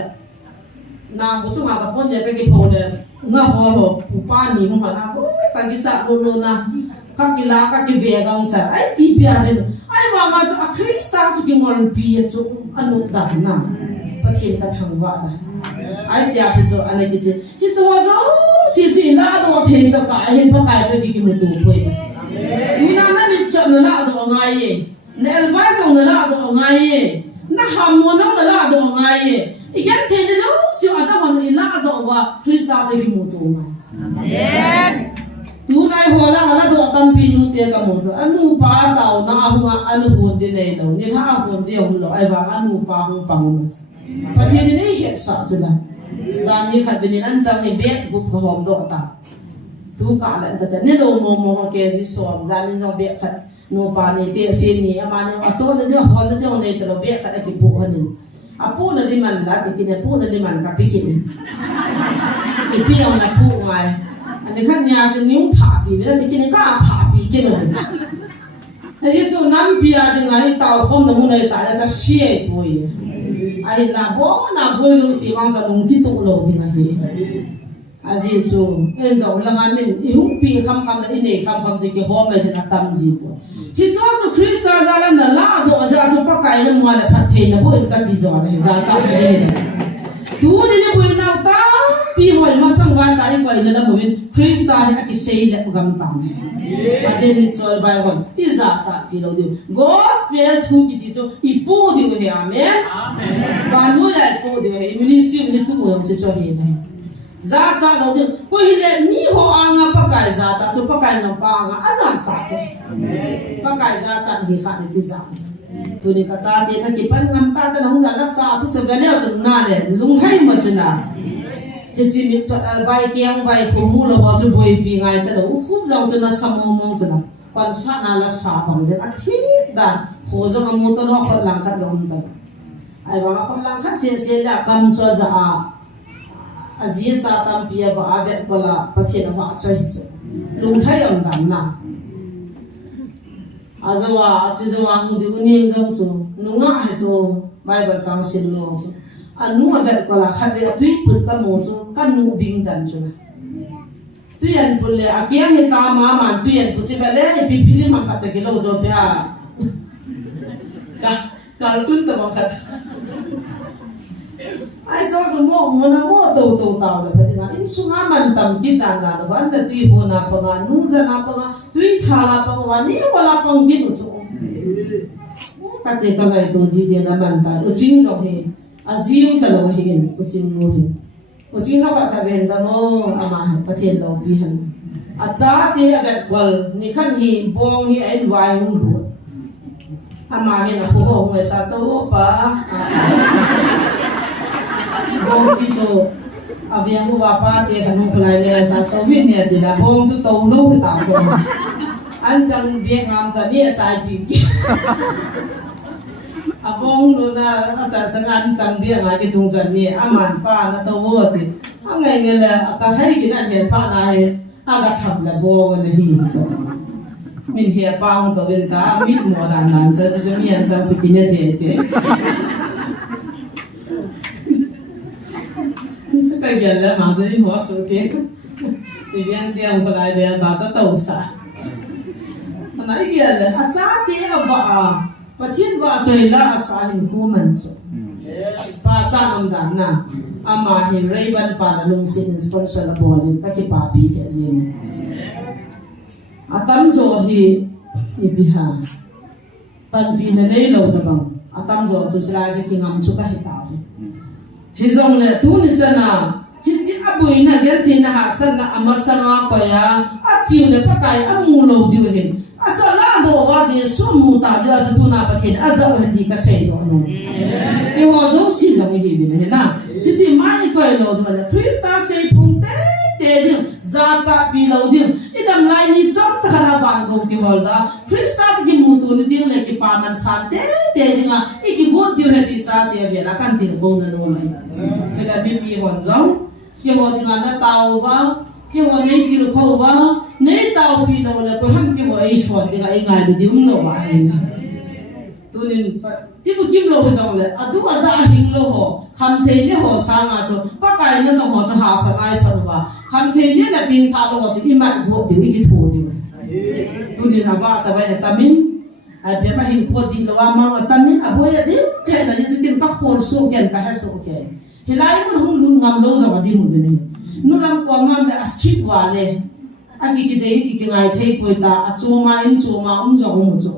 nàng cũng sống ở bên cái phố này ngã hồ hồ pa ni mà na các cái chợ luôn na các cái lá các cái về găng chợ ai tí bia chứ ai mà cho Christa cho cái ngon bia cho anh đã na phát triển các thằng vợ này ai đẹp thì rồi anh ấy cái gì si chỉ là đồ thêm đồ cái hiện bao cái tôi cái một đồ quay vì nó bị chọn là đồ ngay vậy nên bây giờ là đồ ngay vậy nó ham muốn nó là đồ ngay vậy ý kiến thế này rồi siêu anh ta hoàn là đồ và Krista tôi cái một đồ ngay tu này hoa là đồ tâm pin nu tiền cả một giờ anh nu pa tàu na anh hôn đi này đâu nên ha hôn đi ông lo ai vào anh nu pa hôn bằng mà và thế này hiện sợ rồi là gian như khách bên anh chẳng thì biết gục cái hòm độ ta tu cả lại cái này đồ mồm cái gì xóm gian nên trong biết khách nô pa này tiền xin này mà này chỗ này nó hòn nó này từ biết khách cái bộ hơn apu na di man la thì cái apu na di man cái pikin cái pi ông là pu ngay anh ấy khác nhà thì miếng thả bì vậy thì cái cá thả bì cái này thế chứ năm bì thì ngày tàu không được muốn này tại là cho xe bồi ai là bố rồi xí vang cho nông kỹ tụ lâu thì ngày à gì chứ em rồi là ngày mình yêu bì khăm là này khăm gì cái hôm này thì là tâm gì bố khi cho Krista ra là lá đồ ra cho bác cái nó ngoài là phát hiện là bố em cái gì rồi này ra sao đây tu này nó quên nào ta pi hỏi mà sang van ta đi quay là bố Krista cái xây là gam tang à đây mình cho bài gọi đi ra cha pi lâu điều gospel thu cái gì cho ipo điều hệ amen và nuôi lại ipo điều hệ ministry mình tu muốn cho hệ này ra cha lâu điều coi hiện mi ho ang apa cái ra cha cho apa cái nó pa ang à ra cha thế apa cái ra cha thì khác đi ra tôi đi cả cha thì cái phần ngắm ta ta không là sa tu sẽ về leo chừng nào đấy lung hay mà chừng nào thì chỉ biết chọn bài kiêng bài khổ mu là bao nhiêu bồi pi ngay ta đâu khúc dòng chừng nào sam mong chừng nào quan sát nào là sa bằng chừng à thi đàn khổ dòng ngắm mu ta nó khó làm khác dòng ta ai bảo khó làm khác xe là cầm cho ra à gì cha tam pia và à vẹt qua là phát triển và chơi lung hay ông đàn nào azawa achizawa hudi uning jong chu nunga he chu bible chang sin no chu anu ave ko la khabe tui put ka mo chu kan nu bing dan chu tuyan pulle akyang he ta ma man tuyan pu chi bale pi phili ma khat ke lo jo pya ka tun ta ma khat ai cho chu mo na mo to tao le pati nga in sunga man tam ki ta la ban da tui ho na pa nga nu za na pa nga tui tha la pa wa ni wala pang ki nu chu ta te ka ngai to ji de na man ta u ching jo he a jium ta lo he in u ching no he u ching no ka ben da mo ama pathian lo bi han a cha te a vet wal ni khan hi bong hi en wai hu ru ama he na ho ngai sa to pa bong pi so aviang ko pa te kanong kulay nila sa tawin niya dila bong so tawlo ta so an chang biang ngam sa ni a chai pi ki a bong lo na a cha sang an chang biang a ki tung chan ni a man pa na tawo ti a ngai ngai la ka hai ki na he pa na he a ka thap la bong na hi so min he pa ong tawin ta mit mo dan nan sa chi mi an chang chi ki ne te cái gì là mà tôi mua số tiền thì viên tiền của lại viên bảo ta đầu sa mà nói gì là à cha tiền vợ và thiên vợ chơi là sa hình khu mình rồi ba cha năm tháng na ama hình ray ban pa là lung xin sponsor là bỏ lên các cái bà bị cái gì này à tâm rồi thì bị hà ban bị nó lấy lâu được không à tâm rồi tôi sẽ lại sẽ kinh nghiệm chút cái hiện tại hi zong le tu ni chana hi chi abui na ger tin na ha san na amasanga ko ya a chiu le pakai amu lo diu hin a cha la do wa ji sumu ta ja tu na pathin a za hadi ka sei do no ni wa zo si zong hi bi ne na hi chi mai ko lo do le Krista sei phung te din za cha pi lo din idam lai ni chom cha khana ban go ki hol da Krista ki mu tu ni din le ki pa man san te dinga iki go diu he ti cha te ve la kan tin go na no lai chela bi pi hon jong ki ho dinga na tau wa ki ho nei ki kho wa nei tau pi lo le ko ham ki ho ai shwa dinga ai ngai bi dim lo wa ai tu nin ti bu kim lo jong le adu ada hing lo ho kham the ni ho sa nga cho pa kai na to ho cho ha sa ai sa wa kham the ni na bin tha lo cho i ma go di ki thu di tu nin ava cha ba ta min ai be ma hin ko di lo ma tamin aboy adi ke na ji kin ka khol so ken ka ha so ke hilai mun hung lun ngam lo za di mu ne nu lam ko ma le street wale aki ki dei ki ngai thei poi ta achuma in chuma zo mu zo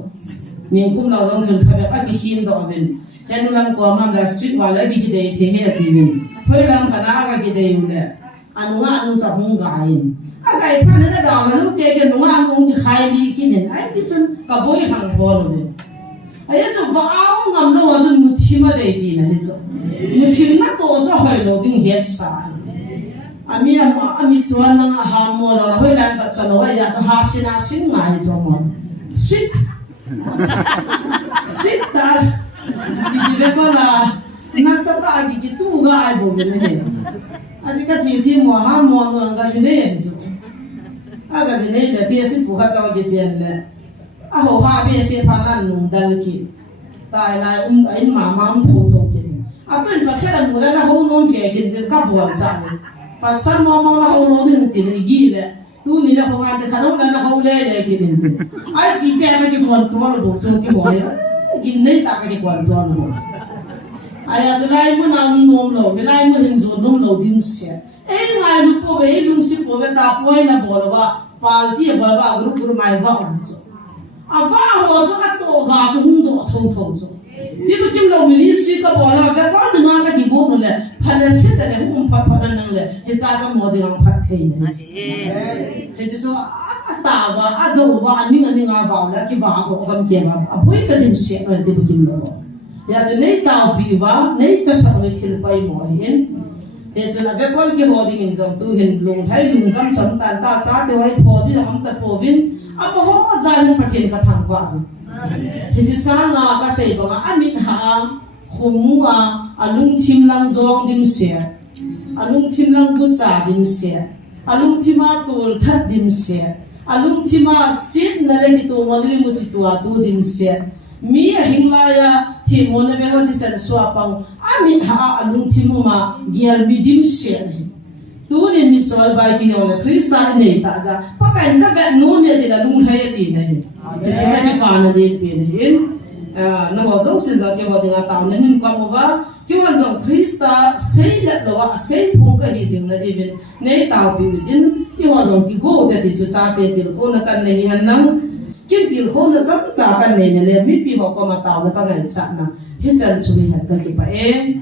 ning kum lo dong chun pha be aki hin do ven hen nu lam ko ma le street wale ki dei the he ati ven phoi lam kana ka ki dei u le anu nga anu cha hung ga in agai pha na da ga lu ke ke nu nga anu ki khai li ki nen ai ti chun ka boi hang bo lo ne ai zo va au ngam lo wa chun mu thi ma dei ti na he zo mu thi na to cho hoi lo ding he sa ami chuan nang ha mo la hoi lan ba cha lo ya cha ha sina sing ngai zo mo sweet sweet das di le ko la na sa ta gi tu ga ai bo ne aji ka thi mo ha mo no ga si ne zo aga si ne le ti si pu ha ta gi chen le a ho ha be se pa nan nu dal ki tai lai ai ma ma thu thu ki a pen pa sa mu la na ho non ke gi ka bo cha pasal mau na ho lo ni ti ni gi le tu ni la ho ma te khano na ho le le gi ni ai ti pe ma ki control bo chu ki bo ya gi nei ta ka ki control bo ai a lai mu na nom lo ve lai mu hin zo nom lo dim se ai ngai lu po ve lum si po ve ta po na bo lo ba pal ti bo ba group group mai va on zo a va ho zo ka to ga zo hung do tho tho zo ti bu kim lo mi ni si ka bo la ve ko na ka ki go no le phala se ta le hum pha pha nang le he za za mo de ang phat thei ne he ji so a ta wa a do wa ani ani nga ba la ki ba ko kam ke ba a boi ka dim se no ti bu kim lo ya zo nei ta bi wa nei ta sa me thil pai mo hin he zo la ve ko ki ho ding in zo tu hin lung thai lung kam sam tan ta cha te wai pho di ham ta po vin a bo ho za rin pathin ka thang kwa he ji sa nga ka sei ba nga amit ha khumua alung chim lang zong dim se alung chim lang bu cha dim se alung chima tul that dim se alung chima sit na le ki to mo ni mu chi tua tu dim se mi a hingla ya thi mo na be ho ji san swa pang ami ha alung chimu ma gial mi dim se tu ni mi chol bai ki ole krista nei ta ja pa kan ka ve no me de la lung hai ti nei e chi ka ni pa na de pe ni in na mo zong sin da ke bo dinga ta na nin ka mo ba ke wa zong krista sei la lo wa sei phung ka hi jing na di bin nei ta bi din ke wa zong ki go de ti chu cha te ti ko na kan nei han nang kin ti ko na cham cha kan nei ne le mi pi ho ko ma ta na ka ngai cha na hi chan chu hi ha ka ki pa e